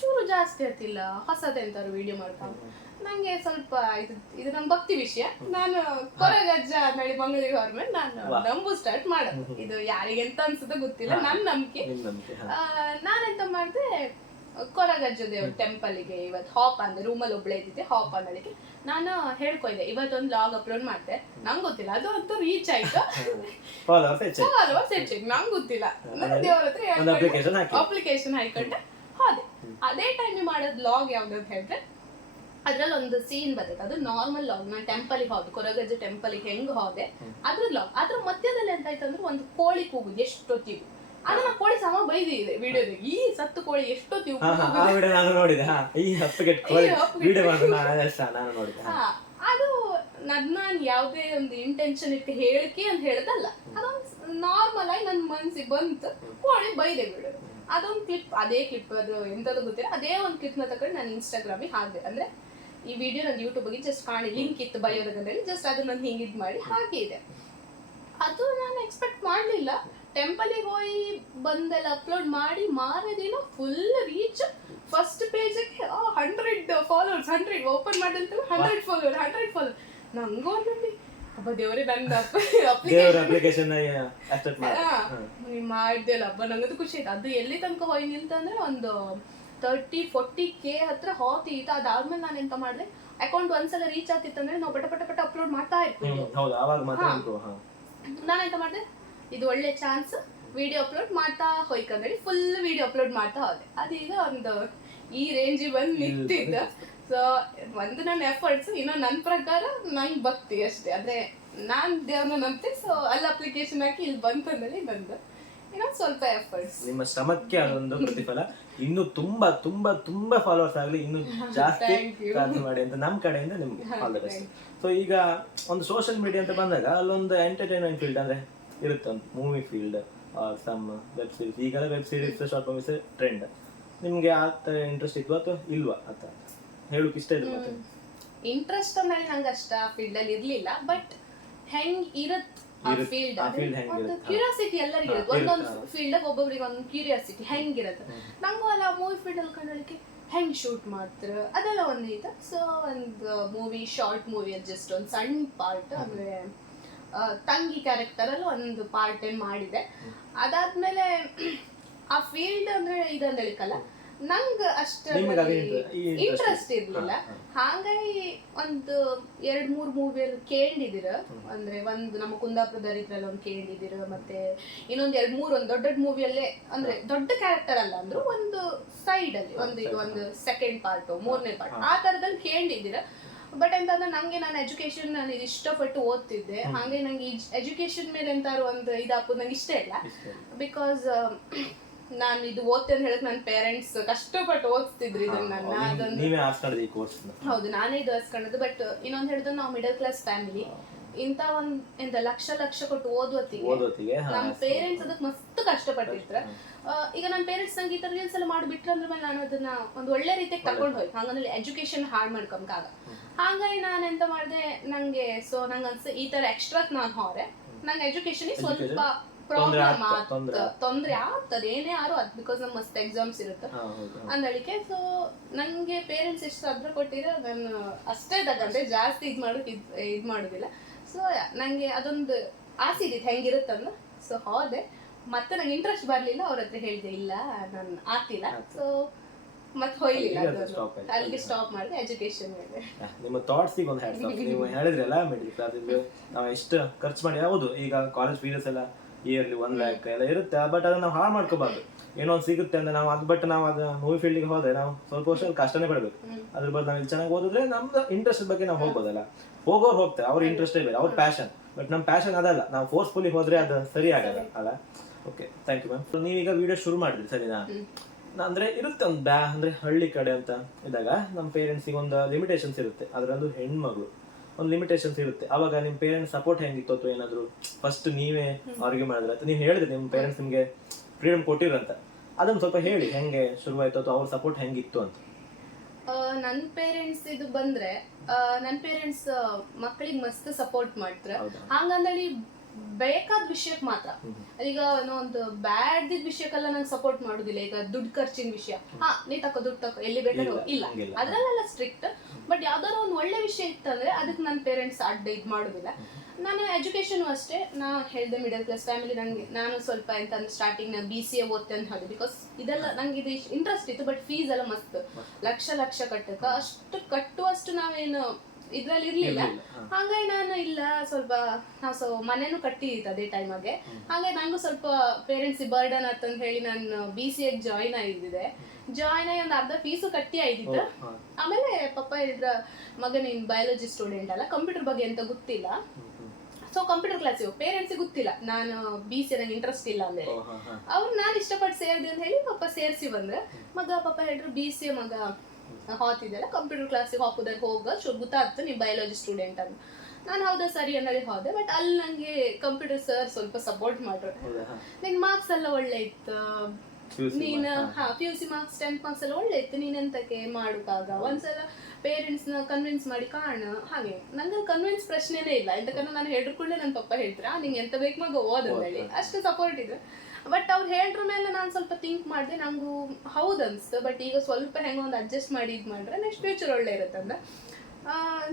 ಚೂರು ಜಾಸ್ತಿ ಆಗ್ತಿಲ್ಲ. ಹೊಸದೆಂತಾರು ವಿಡಿಯೋ ಮಾಡ್ಕೊಂಡು ನಂಗೆ ಸ್ವಲ್ಪ ಇದು ನಮ್ಮ ಭಕ್ತಿ ವಿಷಯ. ನಾನು ಕೊರಗಜ್ಜ ನಳಿ ಮಂಗಳೂರಿಗೆ ಹೊರಮೇಲೆ ನಾನು ನಂಬು ಸ್ಟಾರ್ಟ್ ಮಾಡೋದು. ಇದು ಯಾರಿಗೆ ಎಂತ ಅನ್ಸುತ್ತೋ ಗೊತ್ತಿಲ್ಲ, ನನ್ನ ನಂಬಿಕೆ. ನಾನೆಂತ ಮಾಡಿದೆ, ಕೊರಗಜ್ಜ ದೇವ್ರ ಟೆಂಪಲ್ಗೆ ಇವತ್ತು ಹಾಪ್ ಅಂದ್ರೆ ರೂಮಲ್ಲಿ ಒಬ್ಳೆ ಇದ್ದಿದ್ದೆ, ಹಾಪ್ ಅನ್ನೋದಕ್ಕೆ ನಾನು ಹೇಳ್ಕೊಯ್ದೆ ಇವತ್ತೊಂದು ಲಾಗ್ ಅಪ್ಲೋಡ್ ಮಾಡ್ದೆ. ನಂಗೆ ಗೊತ್ತಿಲ್ಲ, ಅದು ಅಂತೂ ರೀಚ್ ಆಯ್ತು, ಫಾಲೋವರ್ಸ್ ಹೆಚ್ಚಾಯ್ತು. ನಂಗೆ ಗೊತ್ತಿಲ್ಲ, ದೇವ್ರ ಹತ್ರ ಅಪ್ಲಿಕೇಶನ್ ಹಾಕೊಂಡೆ ಹೋದೆ. ಅದೇ ಟೈಮಿಗೆ ಮಾಡೋದು ಲಾಗ್ ಯಾವ್ದು ಅಂತ ಹೇಳಿದ್ರೆ ಅದ್ರಲ್ಲಿ ಒಂದು ಸೀನ್ ಬರ್ತೈತೆ. ಅದು ನಾರ್ಮಲ್ ಲಾಗ್. ನಾನು ಟೆಂಪಲ್ಗೆ ಹೋದೆ, ಕೊರಗಜ್ಜ ಟೆಂಪಲ್ಗೆ ಹೆಂಗ್ ಹೋದೆ ಅದ್ರ ಲಾಗ್. ಅದ್ರ ಮಧ್ಯದಲ್ಲಿ ಎಂತ ಆಯ್ತು ಅಂದ್ರೆ ಒಂದು ಕೋಳಿ ಕೂಗುದು ಎಷ್ಟೊತ್ತಿಗೂ. ಅದನ್ನ ಕೋಳಿ ಸಮ ಬೈದಿದೆ ವಿಡಿಯೋದಾಗ, ಈ ಸತ್ತು ಕೋಳಿ ಎಷ್ಟೊತ್ತಿಗೂ ಅದು ನಾನು ಯಾವುದೇ ಒಂದು ಇಂಟೆನ್ಷನ್ ಇಟ್ಟು ಹೇಳಿಕೆ ಅಂತ ಹೇಳದಲ್ಲ, ಅದೊಂದು ನಾರ್ಮಲ್ ಆಗಿ ನನ್ನ ಮನ್ಸಿಗೆ ಬಂತು, ಕೋಳಿ ಬೈದೆ ವಿಡಿಯೋ. ಅದೊಂದು ಕ್ಲಿಪ್, ಅದೇ ಕ್ಲಿಪ್, ಅದು ಎಂತದ್ದು ಗೊತ್ತಿಲ್ಲ, ಅದೇ ಒಂದು ಕ್ಲಿಪ್ನ ತಗೊಂಡು ನಾನು ಇನ್ಸ್ಟಾಗ್ರಾಮಿಗೆ ಹಾಕಿದೆ. ಅಂದ್ರೆ ಈ ವಿಡಿಯೋ ನನ್ನ ಯೂಟ್ಯೂಬ್ಗೆ ಜಸ್ಟ್ ಕಾಣಿ ಲಿಂಕ್ ಇತ್ತು ಬಯೋದಾಗದಲ್ಲಿ, ಜಸ್ಟ್ ಅದನ್ನ ಹಿಂಗೆ ಇದು ಮಾಡಿ ಹಾಗೆ ಇದೆ. ಅದು ನಾನು ಎಕ್ಸ್ಪೆಕ್ಟ್ ಮಾಡಲಿಲ್ಲ. ಟೆಂಪಲಿಗೆ ಹೋಗಿ ಬಂದೆಲ್ಲ ಅಪ್ಲೋಡ್ ಮಾಡಿ ಮಾರೇ ದಿನ ಫುಲ್ ರೀಚ್. ಫಸ್ಟ್ ಪೇಜಿಗೆ 100 ಫಾಲೋವರ್ಸ್, 100 ಓಪನ್ ಮಾಡಿದ್ರೆ 100 ಫಾಲೋವರ್. ನಂಗೂ ಹಬ್ಬ ದೇವ್ರೆ, ನನ್ನ ಅಪ್ಲಿಕೇಶನ್ ಮಾಡಿದೆಲ್ಲ ಹಬ್ಬ, ನಂಗದು ಖುಷಿ ಆಯ್ತು. ಅದು ಎಲ್ಲಿ ತನಕ ಹೋಗಿ ನಿಲ್ತಂದ್ರೆ ಒಂದು 30-40K ಹತ್ರ ಹೋಗ್ತಿತ್ತು. ಅದಾದ್ಮೇಲೆ ನಾನು ಎಂತ ಮಾಡಿದೆ, ಅಕೌಂಟ್ ಒಂದ್ಸಲ ರೀಚ್ ಆಗ್ತಿತ್ತಂದ್ರೆ ನಾವು ಪಟ ಅಪ್ಲೋಡ್ ಮಾಡ್ತಾ ಇರ್ತೀವಿ. ನಾನೆಂತ ಮಾಡಿದೆ, ಇದು ಒಳ್ಳೆ ಚಾನ್ಸ್, ವಿಡಿಯೋ ಅಪ್ಲೋಡ್ ಮಾಡ್ತಾ ಹೋಯ್ಕಂದೇಳಿ ಫುಲ್ ವಿಡಿಯೋ ಅಪ್ಲೋಡ್ ಮಾಡ್ತಾ ಹೋದೆ. ಅದೀಗ ಒಂದು ಈ ರೇಂಜಿಗೆ ಬಂದು ನಿಂತಿದ್ದ. ಸೊ ಒಂದು ನನ್ನ ಎಫರ್ಟ್ಸ್, ಇನ್ನೊಂದು ನನ್ನ ಪ್ರಕಾರ ನಂಗೆ ಭಕ್ತಿ ಅಷ್ಟೇ. ಅಂದ್ರೆ ನಾನು ದೇವ್ರನ್ನ ನಂಬ್ತೆ. ಸೊ ಅಲ್ಲಿ ಅಪ್ಲಿಕೇಶನ್ ಹಾಕಿ ಇಲ್ಲಿ ಬಂತಂದೇಳಿ ಬಂದು ಇನ್ನೊಂದು ಸ್ವಲ್ಪ ಎಫರ್ಟ್ಸ್. ನಿಮ್ಮ ಶ್ರಮಕ್ಕೆ ಅದೊಂದು ಪ್ರತಿಫಲ. ಇನ್ನು ತುಂಬಾ ತುಂಬಾ ತುಂಬಾ ಫಾಲೋವರ್ಸ್ ಆಗಲಿ, ಇನ್ನು ಜಾಸ್ತಿ ಪ್ರಾರ್ಥನೆ ಮಾಡಿ ಅಂತ ನಮ್ಮ ಕಡೆಯಿಂದ ನಿಮ್ಗೆ ಆಲ್ ದ ಬೆಸ್ಟ್. ಸೊ ಈಗ ಒಂದು ಸೋಷಿಯಲ್ ಮೀಡಿಯಾ ಅಂತ ಬಂದಾಗ ಅಲ್ಲೊಂದು ಎಂಟರ್ಟೈನ್ಮೆಂಟ್ ಫೀಲ್ಡ್ ಅಂದ್ರೆ ಇರುತ್ತೆ, ಒಂದು movie field, some web series. ಈಗೆಲ್ಲ web series short films trend. ನಿಮ್ಗೆ ಆ ಥರ ಇಂಟ್ರೆಸ್ಟ್ ಇದ್ವಾ ಅಥವಾ ಇಲ್ವಾ ಅಂತ ಹೇಳೋಕೆ ಇಷ್ಟ ಇದೆ? ಮತ್ತೆ ಇಂಟ್ರೆಸ್ಟ್ ಅಂದ್ರೆ ನಂಗೆ ಅಷ್ಟ ಫೀಲ್ಡ್ ಅಲ್ಲಿ ಇರ್ಲಿಲ್ಲ, ಬಟ್ ಹೆಂಗ್ ಇರತ್ ಫೀಲ್ಡ್ ಕ್ಯೂರಿಯಾಸಿಟಿ ಎಲ್ಲರಿಗೂ ಇರುತ್ತೆ. ಒಂದೊಂದು ಫೀಲ್ಡ್ ಒಬ್ಬೊಬ್ರಿಗೆ ಒಂದು ಕ್ಯೂರಿಯಾಸಿಟಿ ಹೆಂಗಿರತ್ತೆ. ನಂಗೂ ಅಲ್ಲ ಮೂವಿ ಫೀಲ್ಡ್ ಅಲ್ಲಿ ಕಂಡಳಿಕೆ ಹೆಂಗ್ ಶೂಟ್ ಮಾಡ್ತಾರೆ ಅದೆಲ್ಲ ಒಂದು ಇದೆ. ಸೊ ಒಂದು ಮೂವಿ, ಶಾರ್ಟ್ ಮೂವಿ ಜಸ್ಟ್ ಒಂದು ಸಣ್ಣ ಪಾರ್ಟ್, ಅಂದ್ರೆ ತಂಗಿ ಕ್ಯಾರೆಕ್ಟರ್ ಅಲ್ಲಿ ಒಂದು ಪಾರ್ಟ್ ಏನ್ ಮಾಡಿದೆ. ಅದಾದ್ಮೇಲೆ ಆ ಫೀಲ್ಡ್ ಅಂದ್ರೆ ಇದಂದಳಿಕಲ್ಲ, ನಂಗೆ ಅಷ್ಟ ನಿಮ್ಗೆ ಅದೇ ಇಂಟ್ರೆಸ್ಟ್ ಇರ್ಲಿಲ್ಲ. ಹಾಗಾಗಿ ಒಂದು 2-3 ಮೂವಿಯಲ್ಲಿ ಕೇಳಿದಿರ, ಅಂದ್ರೆ ಒಂದು ನಮ್ಮ ಕುಂದಾಪುರದವ್ರ ಇದ್ರಲ್ಲಿ ಒಂದು ಕೇಳಿದಿರ, ಮತ್ತೆ ಇನ್ನೊಂದು 2-3 ಒಂದು ದೊಡ್ಡ ಮೂವಿಯಲ್ಲೇ, ಅಂದ್ರೆ ದೊಡ್ಡ ಕ್ಯಾರೆಕ್ಟರ್ ಅಲ್ಲ ಅಂದ್ರು ಒಂದು ಸೈಡ್ ಅಲ್ಲಿ ಒಂದು ಸೆಕೆಂಡ್ ಪಾರ್ಟ್ 3ನೇ ಪಾರ್ಟ್ ಆ ತರದಲ್ಲಿ ಕೇಳಿದಿರ. ಬಟ್ ಎಂತಂದ್ರೆ ನಂಗೆ ನಾನು ಎಜುಕೇಶನ್ ನಾನು ಇದು ಇಷ್ಟಪಟ್ಟು ಓದ್ತಿದ್ದೆ, ಹಾಗೆ ನಂಗೆ ಎಜುಕೇಶನ್ ಮೇಲೆ ಎಂತಾರು ಒಂದು ಇದಾಪು ನಂಗೆ ಇಷ್ಟ ಇಲ್ಲ. ಬಿಕಾಸ್ ನಾನು ಇದು ಓದ್ತೆ ಅಂತ ಹೇಳಕ್ ನನ್ನ ಪೇರೆಂಟ್ಸ್ ಕಷ್ಟಪಟ್ಟು ಓದಿಸ್ತಿದ್ರು ಇದನ್ನ. ಹೌದು, ನಾನೇ ಇದು ಹಸ್ಕೊಂಡದ್ದು. ಬಟ್ ಇನ್ನೊಂದು ಹೇಳಿದ್ರೆ ನಾವು ಮಿಡಲ್ ಕ್ಲಾಸ್ ಫ್ಯಾಮಿಲಿ, ಇಂತ ಒಂದ್ ಲಕ್ಷ ಕೊಟ್ಟು ಓದುವತ್ತಿಗೆ ನಮ್ಮ ಪೇರೆಂಟ್ಸ್ ಅದಕ್ಕೆ ಮಸ್ತ್ ಕಷ್ಟಪಟ್ಟಿರ್ತಾರೆ. ಈಗ ನನ್ನ ಪೇರೆಂಟ್ಸ್ ನಂಗೆ ಈ ತರ ರೀಲ್ಸ್ ಎಲ್ಲ ಮಾಡಿಬಿಟ್ರೆ ಅಂದ್ರೆ ಮೇಲೆ ನಾನು ಅದನ್ನ ಒಂದು ಒಳ್ಳೆ ರೀತಿಯಾಗಿ ತಗೊಂಡು ಹೋಗಿ ಹಂಗಂದ್ರೆ ಎಜುಕೇಶನ್ ಹಾಳು ಮಾಡ್ಕೊಂಬಾಗ. ಹಾಗಾಗಿ ನಾನು ಎಂತ ಮಾಡಿದೆ, ನಂಗೆ ನಂಗೆ ಅನ್ಸ ಈ ತರ ಎಕ್ಸ್ಟ್ರಾ ನಾನು ಹೊರೆ ನಂಗೆ ಎಜುಕೇಶನ್ ಸ್ವಲ್ಪ ಪ್ರಾಬ್ಲಮ್ ತೊಂದ್ರೆ ಆಗ್ತದೆ ಏನೇ ಯಾರು ಅದ್ ಬಿಕಾಸ್ ನಮ್ ಮಸ್ತ್ ಎಕ್ಸಾಮ್ಸ್ ಇರುತ್ತೆ ಅಂದಳಿಕೆ. ಸೊ ನಂಗೆ ಪೇರೆಂಟ್ಸ್ ಎಷ್ಟು ಅದ್ರ ಕೊಟ್ಟಿದ್ರೆ ನಾನು ಅಷ್ಟೇ ತಗೊಂಡೆ, ಜಾಸ್ತಿ ಇದ್ ಮಾಡುದಿಲ್ಲ. ಸೊ ನಂಗೆ ಅದೊಂದು ಆಸೆ ಇದ್ದಿತ್ತು ಹೆಂಗಿರುತ್ತಂದ. ಸೊ ಹೋದೆ, ಮತ್ತೆ ನಂಗೆ ಇಂಟ್ರೆಸ್ಟ್ ಬರ್ಲಿಲ್ಲ. ಅವ್ರ ಹತ್ರ ಹೇಳಿದೆ ಇಲ್ಲ ನಾನು ಆಗ್ತಿಲ್ಲ. ಸೊ ಮತ್ತೆ ಹೋಯ್ಲಿಲ್ಲ, ಅಲ್ಲಿಗೆ ಸ್ಟಾಪ್ ಮಾಡಿದೆ ಎಜುಕೇಶನ್ ಮೇಲೆ. ನಿಮ್ಮ ಥಾಟ್ಸಿಗೆ ಒಂದು ಹ್ಯಾಟ್ಸ್ ಆಫ್. ನೀವು ಹೇಳಿದ್ರಲ್ಲ ಮಿಡಲ್ ಕ್ಲಾಸ್ ನಾವು ಎಷ್ಟು ಖರ್ಚು ಮಾಡಿ, ಹೌದು ಈಗ ಕಾಲೇಜ್ ಫೀಸ್ ಎಲ್ಲ ಇಯರ್ಲಿ 1 lakh ಎಲ್ಲ ಇರುತ್ತೆ. ಬಟ್ ಅದನ್ನ ನಾವು ಹಾಳು ಮಾಡ್ಕೋಬಾರ್ದು. ಏನೋ ಒಂದು ಸಿಗುತ್ತೆ ಅಂದ್ರೆ ನಾವು ಅದು, ಬಟ್ ನಾವು ಅದು ಮೂವಿ ಫೀಲ್ಡ್ಗೆ ಹೋದ್ರೆ ನಾವು ಸ್ವಲ್ಪ ವರ್ಷ ಕಷ್ಟನೇ ಪಡಬೇಕು. ಅದ್ರ ಬದಲು ನಾವು ಇಲ್ಲಿ ಚೆನ್ನಾಗಿ ಓದಿದ್ರೆ ನಮ್ದು ಇಂಟ್ರೆಸ್ಟ್ ಬಗ್ಗೆ ನಾವು ಹೋಗ್ಬೋದಲ್ಲ. ಹೋಗೋರು ಹೋಗ್ತಾರೆ, ಅವ್ರ ಇಂಟ್ರೆಸ್ಟ್ ಬೇರೆ, ಅವ್ರ ಪ್ಯಾಷನ್. ಬಟ್ ನಮ್ಮ ಪ್ಯಾಷನ್ ಅದಲ್ಲ, ನಾವು ಫೋರ್ಸ್ಫುಲಿ ಹೋದ್ರೆ ಅದು ಸರಿ ಆಗಲ್ಲ ಅಲ್ಲ. Okay, thank you ma'am. ನೀವೀಗ ವಿಡಿಯೋ ಶುರು ಮಾಡಿದ್ರಿ ಸರಿನಾ? ಅಂದ್ರೆ ಇರುತ್ತೆ ಒಂದು ಅಂದ್ರೆ ಹಳ್ಳಿ ಕಡೆ ಅಂತ ಇದ್ದಾಗ ನಮ್ಮ ಪೇರೆಂಟ್ಸಿಗೆ ಒಂದು ಲಿಮಿಟೇಷನ್ಸ್ ಇರುತ್ತೆ. ಅದರಲ್ಲೂ ಹೆಣ್ಮಗಳು ಒಂದು ಲಿಮಿಟೇಷನ್ಸ್ ಇರುತ್ತೆ. ಅವಾಗ ನಿಮ್ಮ ಪೇರೆಂಟ್ಸ್ ಸಪೋರ್ಟ್ ಹೆಂಗಿತ್ತು ಅಥವಾ ಏನಾದ್ರು ಫಸ್ಟ್ ನೀವೇ ಆರ್ಗ್ಯೂ ಮಾಡಿದ್ರೆ ಅಥವಾ ನೀವು ಹೇಳಿದ್ರೆ ನಿಮ್ಮ ಪೇರೆಂಟ್ಸ್ ನಿಮಗೆ ಫ್ರೀಡಮ್ ಕೊಟ್ಟಿರಂತ, ಅದನ್ನ ಸ್ವಲ್ಪ ಹೇಳಿ ಹೆಂಗೆ ಶುರುವಾಯ್ತು ಅಥವಾ ಅವ್ರ ಸಪೋರ್ಟ್ ಹೆಂಗಿತ್ತು ಅಂತ. ನನ್ನ ಪೇರೆಂಟ್ಸ್ ಇದು ಬಂದ್ರೆ ನನ್ನ ಪೇರೆಂಟ್ಸ್ ಮಕ್ಕಳಿಗೆ ಮಸ್ತ್ ಸಪೋರ್ಟ್ ಮಾಡ್ತಾರೆ. ಹಂಗಂದೇಳಿ ಬೇಕಾದ ವಿಷಯಕ್ಕೆ ಮಾತ್ರ. ಈಗ ಒಂದು ಬ್ಯಾಡ್ ವಿಷಯಕ್ಕೆಲ್ಲ ನಂಗೆ ಸಪೋರ್ಟ್ ಮಾಡುದಿಲ್ಲ. ಈಗ ದುಡ್ಡು ಖರ್ಚಿನ ವಿಷಯ, ನೀ ದುಡ್ಡು ತಕೋ ಎಲ್ಲಿ ಬೇಕಾದ್ರೂ ಇಲ್ಲ, ಅದ್ರಲ್ಲೆಲ್ಲ ಸ್ಟ್ರಿಕ್ಟ್. ಬಟ್ ಯಾವ್ದಾದ್ರು ಒಂದು ಒಳ್ಳೆ ವಿಷಯ ಇತ್ತಂದ್ರೆ ಅದಕ್ಕೆ ನನ್ನ ಪೇರೆಂಟ್ಸ್ ಅಡ್ಡ ಇದು ಮಾಡುದಿಲ್ಲ. ನಾನು ಎಜುಕೇಶನ್ ಅಷ್ಟೇ, ನಾ ಹೇಳಿದೆ ಮಿಡಲ್ ಕ್ಲಾಸ್ ಫ್ಯಾಮಿಲಿ. ನಾನು ಸ್ವಲ್ಪ ಎಂತಂದ್ರೆ ಸ್ಟಾರ್ಟಿಂಗ್ ನಾನು BCA ಓದ್ತೆ ಅಂತ ಹೇಳಿದೆ. ಬಿಕಾಸ್ ಇದೆಲ್ಲ ನಂಗೆ ಇದು ಇಂಟ್ರೆಸ್ಟ್ ಇತ್ತು. ಬಟ್ ಫೀಸ್ ಎಲ್ಲ ಮಸ್ತ್ ಲಕ್ಷ ಕಟ್ಟಕ, ಅಷ್ಟು ಕಟ್ಟುವಷ್ಟು ನಾವೇನು ಇದ್ರಲ್ಲಿ ಇರ್ಲಿಲ್ಲ. ಹಾಗಾಗಿ ನಾನು ಇಲ್ಲ ಸ್ವಲ್ಪ ನಾವು ಮನೇನು ಕಟ್ಟಿತ್ತು ಅದೇ ಟೈಮಾಗೆ. ಹಾಗಾಗಿ ನಂಗೂ ಸ್ವಲ್ಪ ಪೇರೆಂಟ್ಸ್ ಬರ್ಡನ್ ಅಂತಂದು ಹೇಳಿ ನಾನು BCA ಜಾಯಿನ್ ಆಗಿದ್ದೆ. ಜಾಯಿನ್ ಆಗಿ ಒಂದು ಅರ್ಧ ಫೀಸು ಕಟ್ಟಿ ಆಗಿತ್ತು. ಆಮೇಲೆ ಪಪ್ಪ ಹೇಳಿದ್ರ, ಮಗ ನೀನ್ ಬಯಾಲಜಿ ಸ್ಟೂಡೆಂಟ್ ಅಲ್ಲ, ಕಂಪ್ಯೂಟರ್ ಬಗ್ಗೆ ಎಂತ ಗೊತ್ತಿಲ್ಲ, ಸೊ ಕಂಪ್ಯೂಟರ್ ಕ್ಲಾಸಿಗೆ ಪೇರೆಂಟ್ಸಿಗೆ ಗೊತ್ತಿಲ್ಲ ನಾನು BCA ನಂಗೆ ಇಂಟ್ರೆಸ್ಟ್ ಇಲ್ಲ ಅಂದ್ರೆ. ಅವ್ರು ನಾನು ಇಷ್ಟಪಟ್ಟು ಸೇರಿದೆ ಅಂತ ಹೇಳಿ ಪಪ್ಪ ಸೇರಿಸಿ ಬಂದ್ರೆ, ಪಪ್ಪ ಹೇಳಿದ್ರು BCA ಮಗ ಹೋಗ್ತಿದ್ದಲ್ಲ ಕಂಪ್ಯೂಟರ್ ಕ್ಲಾಸಿಗೆ ಹಾಕೋದಾಗ ಗೊತ್ತಾಗ್ತದೆ ನೀವು ಬಯಾಲಜಿ ಸ್ಟೂಡೆಂಟ್ ಅಂತ. ನಾನು ಹೌದಾ ಸರಿ ಅನ್ನೋದೇ ಹೋದೆ. ಬಟ್ ಅಲ್ಲಿ ನಂಗೆ ಕಂಪ್ಯೂಟರ್ ಸರ್ ಸ್ವಲ್ಪ ಸಪೋರ್ಟ್ ಮಾಡ್ರು. ನಿನ್ ಮಾರ್ಕ್ಸ್ ಎಲ್ಲ ಒಳ್ಳೆ ಇತ್ತು, ನೀನ್ PUC ಮಾರ್ಕ್ಸ್ 10th ಮಾರ್ಕ್ಸ್ ಎಲ್ಲ ಒಳ್ಳೆ ಇತ್ತು, ನೀನ್ ಎಂತಕ್ಕೆ ಮಾಡುವಾಗ ಒಂದ್ಸಲ ಪೇರೆಂಟ್ಸ್ ನ ಕನ್ವಿನ್ಸ್ ಮಾಡಿ ಕಾಣ. ಹಾಗೆ ನಂಗೆ ಕನ್ವಿನ್ಸ್ ಪ್ರಶ್ನೆನೇ ಇಲ್ಲ. ಎಂತಕಂದ್ರೆ ನಾನು ಹೇಳಿದ್ರು ಕೂಡಲೇ ನನ್ನ ಪಪ್ಪ ಹೇಳ್ತಾರೆ ನಿಂಗೆ ಎಂತ ಬೇಕು ಮಗ ಓದಂದೇಳಿ, ಅಷ್ಟು ಸಪೋರ್ಟ್ ಇದೆ. ಬಟ್ ಅವ್ರು ಹೇಳ್ರ ಮೇಲೆ ನಾನು ಸ್ವಲ್ಪ ಥಿಂಕ್ ಮಾಡಿದೆ, ನಂಗೂ ಹೌದು ಅನ್ಸ್ತು. ಬಟ್ ಈಗ ಸ್ವಲ್ಪ ಹೆಂಗೋ ಒಂದು ಅಡ್ಜಸ್ಟ್ ಮಾಡಿ ಇದು ಮಾಡ್ರೆ ನೆಕ್ಸ್ಟ್ ಫ್ಯೂಚರ್ ಒಳ್ಳೆ ಇರುತ್ತಂದ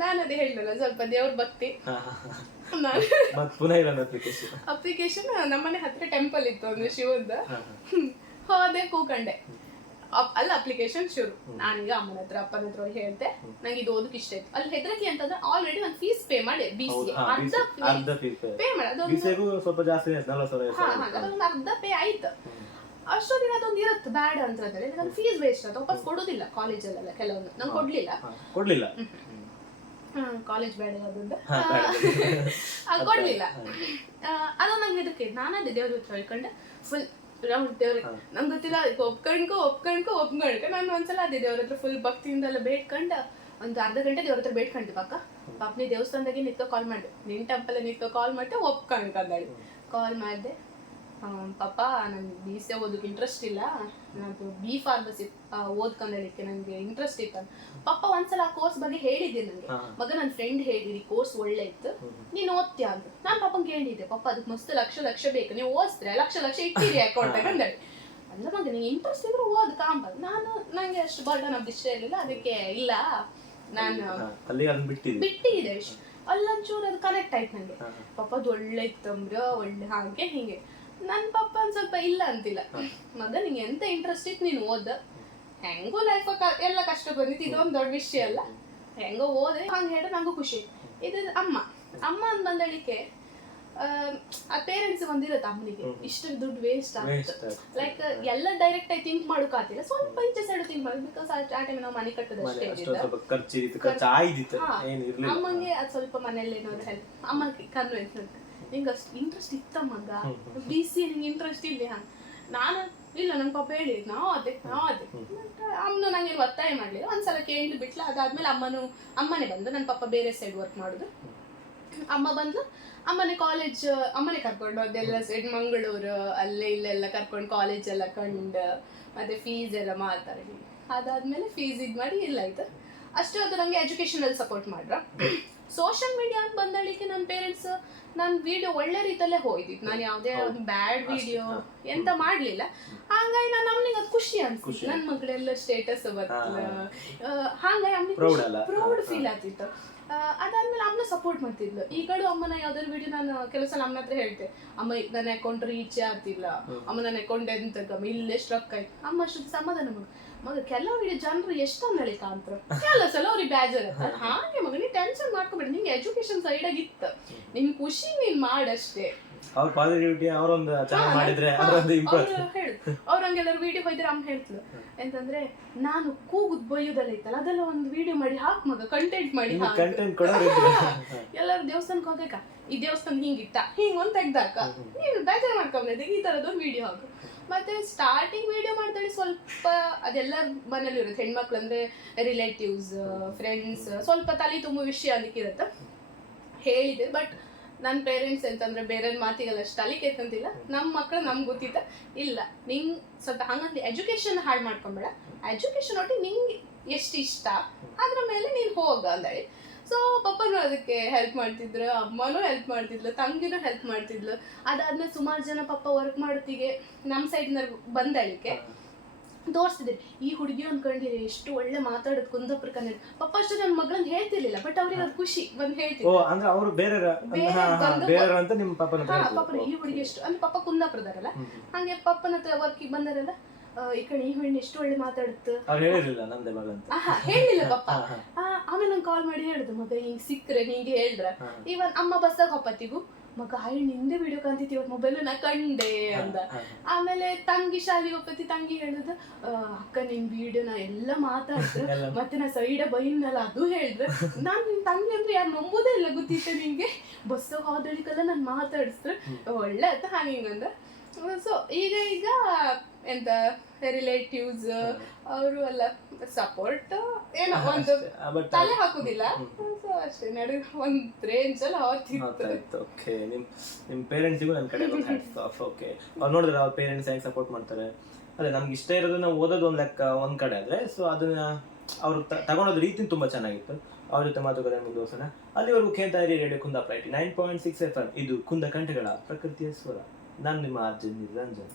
ನಾನು ಅದೇ ಹೇಳಿಲ್ಲ. ಸ್ವಲ್ಪ ದೇವ್ರ ಭಕ್ತಿ. ಅಪ್ಲಿಕೇಶನ್ ನಮ್ಮನೆ ಹತ್ರ ಟೆಂಪಲ್ ಇತ್ತು ಅಂದ್ರೆ ಶಿವದ, ಹೋದೆ ಕೂಕಂಡೆ ಅಲ್ಲಿ ಅಪ್ಲಿಕೇಶನ್ ಶುರು. ನಾನೀಗ ಅಮ್ಮನ ಹತ್ರ ಅಪ್ಪನ ಹತ್ರ ಹೇಳ್ದೆ ನಂಗೆ ಇದು ಓದಕ್ಕೆ ಇಷ್ಟ ಇತ್ತು. ಅಲ್ಲಿ ಹೆದರಿಕೆ ಅಂತಂದ್ರೆ ಆಲ್ರೆಡಿ ನಾನು ಫೀಸ್ ಪೇ ಮಾಡಿ BCA ಅರ್ಧ ಪೇ ಮಾಡಿ ಅದೊಂದು ಅರ್ಧ ಪೇ ಆಯ್ತು. ಅಷ್ಟೊಂದಿನ ಅದೊಂದು ಇರುತ್ತೆ ಬ್ಯಾಡ್ ಅಂತ ಹೇಳಿ ನಾನು ಫೀಸ್ ವೇಸ್ಟ್ ಅಂತ ವಾಪಸ್ ಕೊಡೋದಿಲ್ಲ ಕಾಲೇಜಲ್ಲೆಲ್ಲ. ಕೆಲವೊಂದು ನಂಗೆ ಕೊಡ್ಲಿಲ್ಲ ಕಾಲೇಜ್ ಬೇಡ ಅದೊಂದು ಕೊಡ್ಲಿಲ್ಲ. ಅದೊಂದು ನಂಗೆ ಹೆದರಿಕೆ. ನಾನದೇ ದೇವ್ರ ಹತ್ರ ಹೇಳ್ಕೊಂಡೆ ಫುಲ್ ದೇವ್ರಿಗೆ ನಂಗೆ ಗೊತ್ತಿಲ್ಲ ಒಪ್ಕೊಂಡ್ಕೊ ನಾನು ಒಂದ್ಸಲ ಅದೇ ದೇವ್ರ ಹತ್ರ ಫುಲ್ ಭಕ್ತಿಯಿಂದೆಲ್ಲ ಬೇಡ್ಕೊಂಡ ಒಂದು ಅರ್ಧ ಗಂಟೆ ದೇವ್ರ ಹತ್ರ ಬೇಡ್ಕೊಂಡಿ ಪಾಪ ನೀ ದೇವಸ್ಥಾನದಾಗೆ ನಿಂತ್ಕೊ ಕಾಲ್ ಮಾಡಿದೆ, ನಿನ್ ಟೆಂಪಲ್ ನಿಂತ್ಕೊ ಕಾಲ್ ಮಾಡಿದೆ ಒಪ್ಕೊಂಡ್ಕಂದಾಳಿ. ಕಾಲ್ ಮಾಡಿದೆ, ಪಾಪ ನನ್ಗೆ BCA ಓದಕ್ಕೆ ಇಂಟ್ರೆಸ್ಟ್ ಇಲ್ಲ, ನಾನು B Pharmacy ಓದ್ಕೊಂಡಲಿಕ್ಕೆ ನನಗೆ ಇಂಟ್ರೆಸ್ಟ್ ಇತ್ತು. ಪಾಪ ಒಂದ್ಸಲ ಆ ಕೋರ್ಸ್ ಬಗ್ಗೆ ಹೇಳಿದ್ದೆ ನನಗೆ, ಮಗ ನನ್ನ ಫ್ರೆಂಡ್ ಹೇಳಿರಿ ಕೋರ್ಸ್ ಒಳ್ಳೆ ಇತ್ತು ನೀನು ಓದ್ತೀಯಾ ಅಂತ. ನಾನು ಪಾಪಂಗೆ ಹೇಳಿದ್ದೆ, ಪಾಪ ಅದಕ್ಕೆ ಮಸ್ತ್ ಲಕ್ಷ ಬೇಕು, ನೀವು ಓದಿಸ್ರೆ ಲಕ್ಷ ಇಟ್ಟಿರಿ ಅಕೌಂಟಾಗ ಅಂದೇಳಿ. ಅಂದ್ರೆ ಮಗ ನಿಂಗೆ ಇಂಟ್ರೆಸ್ಟ್ ಇದ್ರು ಓದ್ ಕಾಂಬ. ನಂಗೆ ಅಷ್ಟು ಬರ್ಡನ್ ಆಫ್ ಇಷ್ಟ ಇರಲಿಲ್ಲ, ಅದಕ್ಕೆ ಇಲ್ಲ ನಾನು ಬಿಟ್ಟಿದ್ದೆ. ಅಲ್ಲೊಂಚೂರು ಅದು ಕನೆಕ್ಟ್ ಆಯ್ತು ನನಗೆ. ಪಾಪ ಅದು ಒಳ್ಳೆ ಇತ್ತಂಬ್ರ ಒಳ್ಳೆ ಹಾಗೆ ಹಿಂಗೆ. ನನ್ನ ಪಪ್ಪ ಒಂದು ಸ್ವಲ್ಪ ಇಲ್ಲ ಅಂತಿಲ್ಲ, ಮಗ ನಿಂಗೆ ಎಂತ ಇಂಟ್ರೆಸ್ಟ್ ಇತ್ತು ನೀನು ಓದ, ಹೆಂಗೋ ಲೈಫ್ ಎಲ್ಲ ಕಷ್ಟ ಬಂದಿತ್ತು, ಇದೊಂದು ದೊಡ್ಡ ವಿಷಯ ಅಲ್ಲ. ಹೆಂಗೋ ಓದೆ ಹಂಗೆ ಹೇಳಿ ನಂಗೂ ಖುಷಿ. ಇದು ಅಮ್ಮ ಅಂತ ಬಂದಳಿಕೆ ಆ ಪೇರೆಂಟ್ಸ್ ಬಂದಿರತ್ತೆ ಅಮ್ಮನಿಗೆ ಇಷ್ಟು ದುಡ್ಡು ವೇಸ್ಟ್ ಆಗುತ್ತೆ. ಲೈಕ್ ಎಲ್ಲ ಡೈರೆಕ್ಟ್ ಆಗಿ ಥಿಂಕ್ ಮಾಡೋಕಾತಿಲ್ಲ, ಸ್ವಲ್ಪ ಇಂಚೆ ಸೈಡ್ ಥಿಂಕ್ ಮಾಡೋದು. ಬಿಕಾಸ್ ಆ ಟೈಮ್ ನಾವು ಮನೆ ಕಟ್ಟೋದಷ್ಟೇ ಅಮ್ಮಂಗೆ ಅದು ಸ್ವಲ್ಪ ಮನೇಲಿ ಏನಾದ್ರು ಹೆಲ್ಪ್. ಅಮ್ಮಗೆ ಕನ್ವಿನ್ಸ್ ಅಂತ ನಿಂಗೆ ಅಷ್ಟು ಇಂಟ್ರೆಸ್ಟ್ ಇತ್ತ ಮಗ BC ನಿಂಗೆ ಇಂಟ್ರೆಸ್ಟ್ ಇಲ್ಲ. ನಾನು ಇಲ್ಲ ನನ್ನ ಪಾಪ ಹೇಳಿ ನಾವು ಅದೇ ಅಮ್ಮನು ನಂಗೇನು ಒತ್ತಾಯ ಮಾಡಲಿಲ್ಲ. ಒಂದ್ಸಲ ಕೇಳಿ ಬಿಟ್ಲ. ಅದಾದ್ಮೇಲೆ ಅಮ್ಮನೇ ಬಂದು, ನನ್ನ ಪಾಪ ಬೇರೆ ಸೈಡ್ ವರ್ಕ್ ಮಾಡೋದು. ಅಮ್ಮ ಬಂದು ಅಮ್ಮನೇ ಕರ್ಕೊಂಡು ಅದೆಲ್ಲ ಸೈಡ್ ಮಂಗಳೂರು ಅಲ್ಲೇ ಇಲ್ಲೆಲ್ಲ ಕರ್ಕೊಂಡು ಕಾಲೇಜ್ ಎಲ್ಲ ಕಂಡು ಮತ್ತೆ ಫೀಸ್ ಎಲ್ಲ ಮಾತಾಡಿ ಅದಾದ್ಮೇಲೆ ಫೀಸ್ ಇದು ಮಾಡಿ ಇಲ್ಲ ಆಯ್ತು ಅಷ್ಟೇ. ಅದು ನನಗೆ ಎಜುಕೇಷನಲ್ಲಿ ಸಪೋರ್ಟ್ ಮಾಡ್ರ. ಸೋಷಿಯಲ್ ಮೀಡಿಯಾ ಅಂತ ಬಂದಳಿಕೆ ನನ್ನ ಪೇರೆಂಟ್ಸ್ ನಾನು ವಿಡಿಯೋ ಒಳ್ಳೆ ರೀತಿಯಲ್ಲೇ ಹೋಯ್ದಿತ್ತು. ನಾನು ಯಾವುದೇ ಒಂದು ಬ್ಯಾಡ್ ವಿಡಿಯೋ ಎಂತ ಮಾಡಲಿಲ್ಲ. ಹಾಗಾಗಿ ನಾನು ಅಮ್ಮನಿಗೆ ಅದು ಖುಷಿ ಅನ್ಸಿತ್ತು, ನನ್ನ ಮಗಳೆಲ್ಲ ಸ್ಟೇಟಸ್ ಬರ್ತಲ್ಲ. ಹಾಗಾಗಿ ಅಮ್ಮನಿಗೆ ಪ್ರೌಡ್ ಫೀಲ್ ಆಗ್ತಿತ್ತು. ಅದಾದ್ಮೇಲೆ ಅಮ್ಮನ ಸಪೋರ್ಟ್ ಮಾಡ್ತಿದ್ಲು. ಈ ಕಡೆ ಅಮ್ಮನ ಯಾವ್ದಾದ್ರು ವಿಡಿಯೋ ನಾನು ಕೆಲವು ಸಲ ಅಮ್ಮನ ಹತ್ರ ಹೇಳ್ತೆ, ಅಮ್ಮ ನನ್ನ ಅಕೌಂಟ್ ರೀಚ್ ಆಗ್ತಿಲ್ಲ, ಅಮ್ಮ ನನ್ನ ಅಕೌಂಟ್ ಎಂತ ಇಲ್ಲೇ ಸ್ಟ್ರಕ್ ಆಯ್ತು. ಅಮ್ಮ ಅಷ್ಟು ಸಮಾಧಾನ ಮಗ ಕೆಲವು ವಿಡಿಯೋ ಜನರು ಎಷ್ಟು ಅಂದಳಿಕ ಅಂತ ಎಲ್ಲ ಸಲ ಅವ್ರಿಗೆ ಬೇಜಾರ್ ಇರುತ್ತೆ. ಹಾಗೆ ಮಗ ನೀ ಟೆನ್ಷನ್ ಮಾಡ್ಕೊಬೇಡಿ, ನಿಂಗೆ ಎಜುಕೇಶನ್ ಸೈಡ್ ಆಗಿತ್ತು, ನಿನ್ ಖುಷಿ ನೀನ್ ಮಾಡಷ್ಟೇ. ಅವ್ರ ಪಾಸಿಟಿವಿಟಿ ಅವರೊಂದು ಚೆನ್ನಾಗಿ ಮಾಡಿದ್ರೆ ಅದೊಂದು ಇಂಪ್ರೂವ್. ಅವ್ರಂಗೆಲ್ಲರೂ ವಿಡಿಯೋ ಹೋಯ್ದ್ರೆ ಅಮ್ಮ ಹೇಳ್ತಳು ಎಂತಂದ್ರೆ, ನಾನು ಕೂಗುದ್ ಬೈಯೋದೆಲ್ಲ ಇತ್ತಲ್ಲ ಅದೆಲ್ಲ ಒಂದು ವಿಡಿಯೋ ಮಾಡಿ ಹಾಕ್ ಮಗ, ಕಂಟೆಂಟ್ ಮಾಡಿ ಎಲ್ಲರೂ ದೇವಸ್ಥಾನಕ್ಕೆ ಹೋಗಕ್ಕ, ಈ ದೇವಸ್ಥಾನ ಹಿಂಗಿತ್ತ ಹಿಂಗ್ ತೆಗ್ದಾಕ, ನೀನು ಬೇಜಾರು ಮಾಡ್ಕೊಂಬ ಈ ತರದೊಂದು ವಿಡಿಯೋ ಹಾಕು. ಮತ್ತೆ ಸ್ಟಾರ್ಟಿಂಗ್ ವಿಡಿಯೋ ಮಾಡ್ತಾಳೆ ಸ್ವಲ್ಪ ಅದೆಲ್ಲ ಮನೇಲಿ ಇರುತ್ತೆ. ಹೆಣ್ಮಕ್ಳು ಅಂದ್ರೆ ರಿಲೇಟಿವ್ಸ್ ಫ್ರೆಂಡ್ಸ್ ಸ್ವಲ್ಪ ತಲೆ ತುಂಬ ವಿಷಯ ಅದಕ್ಕಿರತ್ತ ಹೇಳಿದೆ. ಬಟ್ ನನ್ನ ಪೇರೆಂಟ್ಸ್ ಅಂತಂದ್ರೆ ಬೇರೆ ಮಾತಿಗೆಲ್ಲ ಅಷ್ಟು ತಲೆ ಕೆತ್ತಂತಿಲ್ಲ. ನಮ್ಮ ಮಕ್ಕಳು ನಮ್ಗೆ ಗೊತ್ತಿತ್ತ ಇಲ್ಲ ನಿಂಗೆ ಸ್ವಲ್ಪ ಹಂಗಂತ ಎಜುಕೇಶನ್ ಹಾಳು ಮಾಡ್ಕೊಂಬೇಡ, ಎಜುಕೇಶನ್ ಒಟ್ಟಿಗೆ ನಿಂಗೆ ಎಷ್ಟು ಇಷ್ಟ ಅದ್ರ ಮೇಲೆ ನೀನು ಹೋಗ ಅಂದೇಳಿ. ಸೊ ಪಪ್ಪನೂ ಅದಕ್ಕೆ ಹೆಲ್ಪ್ ಮಾಡ್ತಿದ್ರು, ಅಮ್ಮನೂ ಹೆಲ್ಪ್ ಮಾಡ್ತಿದ್ಲು, ತಂಗಿನೂ ಹೆಲ್ಪ್ ಮಾಡ್ತಿದ್ಲು. ಅದಾದ್ಮೇಲೆ ಸುಮಾರು ಜನ ಪಪ್ಪ ವರ್ಕ್ ಮಾಡೋತ್ತಿಗೆ ನಮ್ಮ ಸೈಡ್ನ ಬಂದಳಿಕೆ ತೋರಿಸ್ತಿದ್ರು, ಈ ಹುಡುಗಿ ಅನ್ಕೊಂಡಿರಿ ಎಷ್ಟು ಒಳ್ಳೆ ಮಾತಾಡೋದು ಕುಂದಾಪುರ ಕನ್ನಡ. ಪಪ್ಪ ಅಷ್ಟು ನನ್ನ ಮಗಳನ್ನ ಹೇಳ್ತಿರ್ಲಿಲ್ಲ, ಬಟ್ ಅವ್ರಿಗೆ ಅದು ಖುಷಿ ಬಂದು ಹೇಳ್ತಿದ್ರು. ಪಪ್ಪನ ಈ ಹುಡುಗಿ ಎಷ್ಟು ಅಂದ್ರೆ ಪಪ್ಪ ಕುಂದಾಪುರದಾರಲ್ಲ, ಹಂಗೆ ಪಪ್ಪನ ಹತ್ರ ವರ್ಕಿಗೆ ಬಂದಾರಲ್ಲ, ಈ ಕಡೆ ಈ ಹೆಣ್ಣು ಎಷ್ಟು ಒಳ್ಳೆ ಮಾತಾಡುತ್ತೆ ಹೇಳಿಲ್ಲ ಪಪ್ಪ. ಆಮೇಲೆ ನಂಗೆ ಕಾಲ್ ಮಾಡಿ ಹೇಳುದು, ಮಗ ಹಿಂಗ್ ಸಿಕ್ಕ್ರೆ ಹಿಂಗೆ ಹೇಳಿದ್ರ. ಇವನ್ ಅಮ್ಮ ಬಸ್ಸಾಗ ಹೊಪ್ಪತ್ತಿಗೂ ಮಗ ಹೆಣ್ಣು ನಿಂದೆ ವಿಡಿಯೋ ಕಾಂತಿತ್ತು ಇವತ್ತು ಮೊಬೈಲ್ ನಾ ಕಂಡೆ ಅಂದ. ಆಮೇಲೆ ತಂಗಿ ಶಾಲೆಗೆ ಹೋಗ್ತಿ, ತಂಗಿ ಹೇಳುದು, ಅಕ್ಕ ನಿನ್ ವಿಡಿಯೋನ ಎಲ್ಲ ಮಾತಾಡಿದ್ರು, ಮತ್ತೆ ನಾ ಸೈಡ ಬೈನಲ್ಲ ಅದು ಹೇಳಿದ್ರು. ನಾನ್ ನಿನ್ ತಂಗಿ ಅಂದ್ರೆ ಯಾರು ನಂಬೋದೇ ಇಲ್ಲ, ಗೊತ್ತಿತ್ತು ನಿಂಗೆ ಬಸ್ಸಾಗ ಹೋದಳಿಕಲ್ಲ ನಾನು ಮಾತಾಡಿಸ್ರು ಒಳ್ಳೆ ಅಂತ ಹಂಗಂದ. ಸೊ ಈಗ ಎಂತ ರಿಲೇಟಿವ್ಸ್ ಅವರು ಎಲ್ಲ ಸಪೋರ್ಟ್ ಏನೋ ಒಂದು ತಲೆ ಹಾಕುದಿಲ್ಲ. ಸೊ ಅಷ್ಟೇ ನಡು ಒಂದ್ ರೇಂಜ್ ಅಲ್ಲಿ ಹೋಗ್ತಿತ್ತು. ಓಕೆ, ನಿಮ್ ಪೇರೆಂಟ್ಸಿಗೂ ನನ್ನ ಕಡೆ ಓಕೆ, ಅವ್ರು ನೋಡಿದ್ರೆ ಅವ್ರ ಪೇರೆಂಟ್ಸ್ ಹೆಂಗೆ ಸಪೋರ್ಟ್ ಮಾಡ್ತಾರೆ. ಅದೇ ನಮ್ಗೆ ಇಷ್ಟ ಇರೋದು ನಾವು ಓದೋದು ಒಂದ್ ಲೆಕ್ಕ ಒಂದ್ ಕಡೆ ಆದ್ರೆ, ಸೊ ಅದನ್ನ ಅವ್ರು ತಗೊಂಡೋದ್ ರೀತಿ ತುಂಬಾ ಚೆನ್ನಾಗಿತ್ತು. ಅವ್ರ ಜೊತೆ ಮಾತುಕತೆ ಮುಂದುವರ್ಸೋಣ. ಅಲ್ಲಿವರೆಗೂ ಕೇಳ್ತಾ ಇರಿ ರೇಡಿಯೋ ಕುಂದಾಪುರ 89.6 FM. ಇದು ಕುಂದ ಕಂಠಗಳ ಪ್ರಕೃತಿಯ ಸ್ವರ. ನಾನು ನಿಮ್ಮ ಅರ್ಜುನ್ ನಿರಂಜನ್.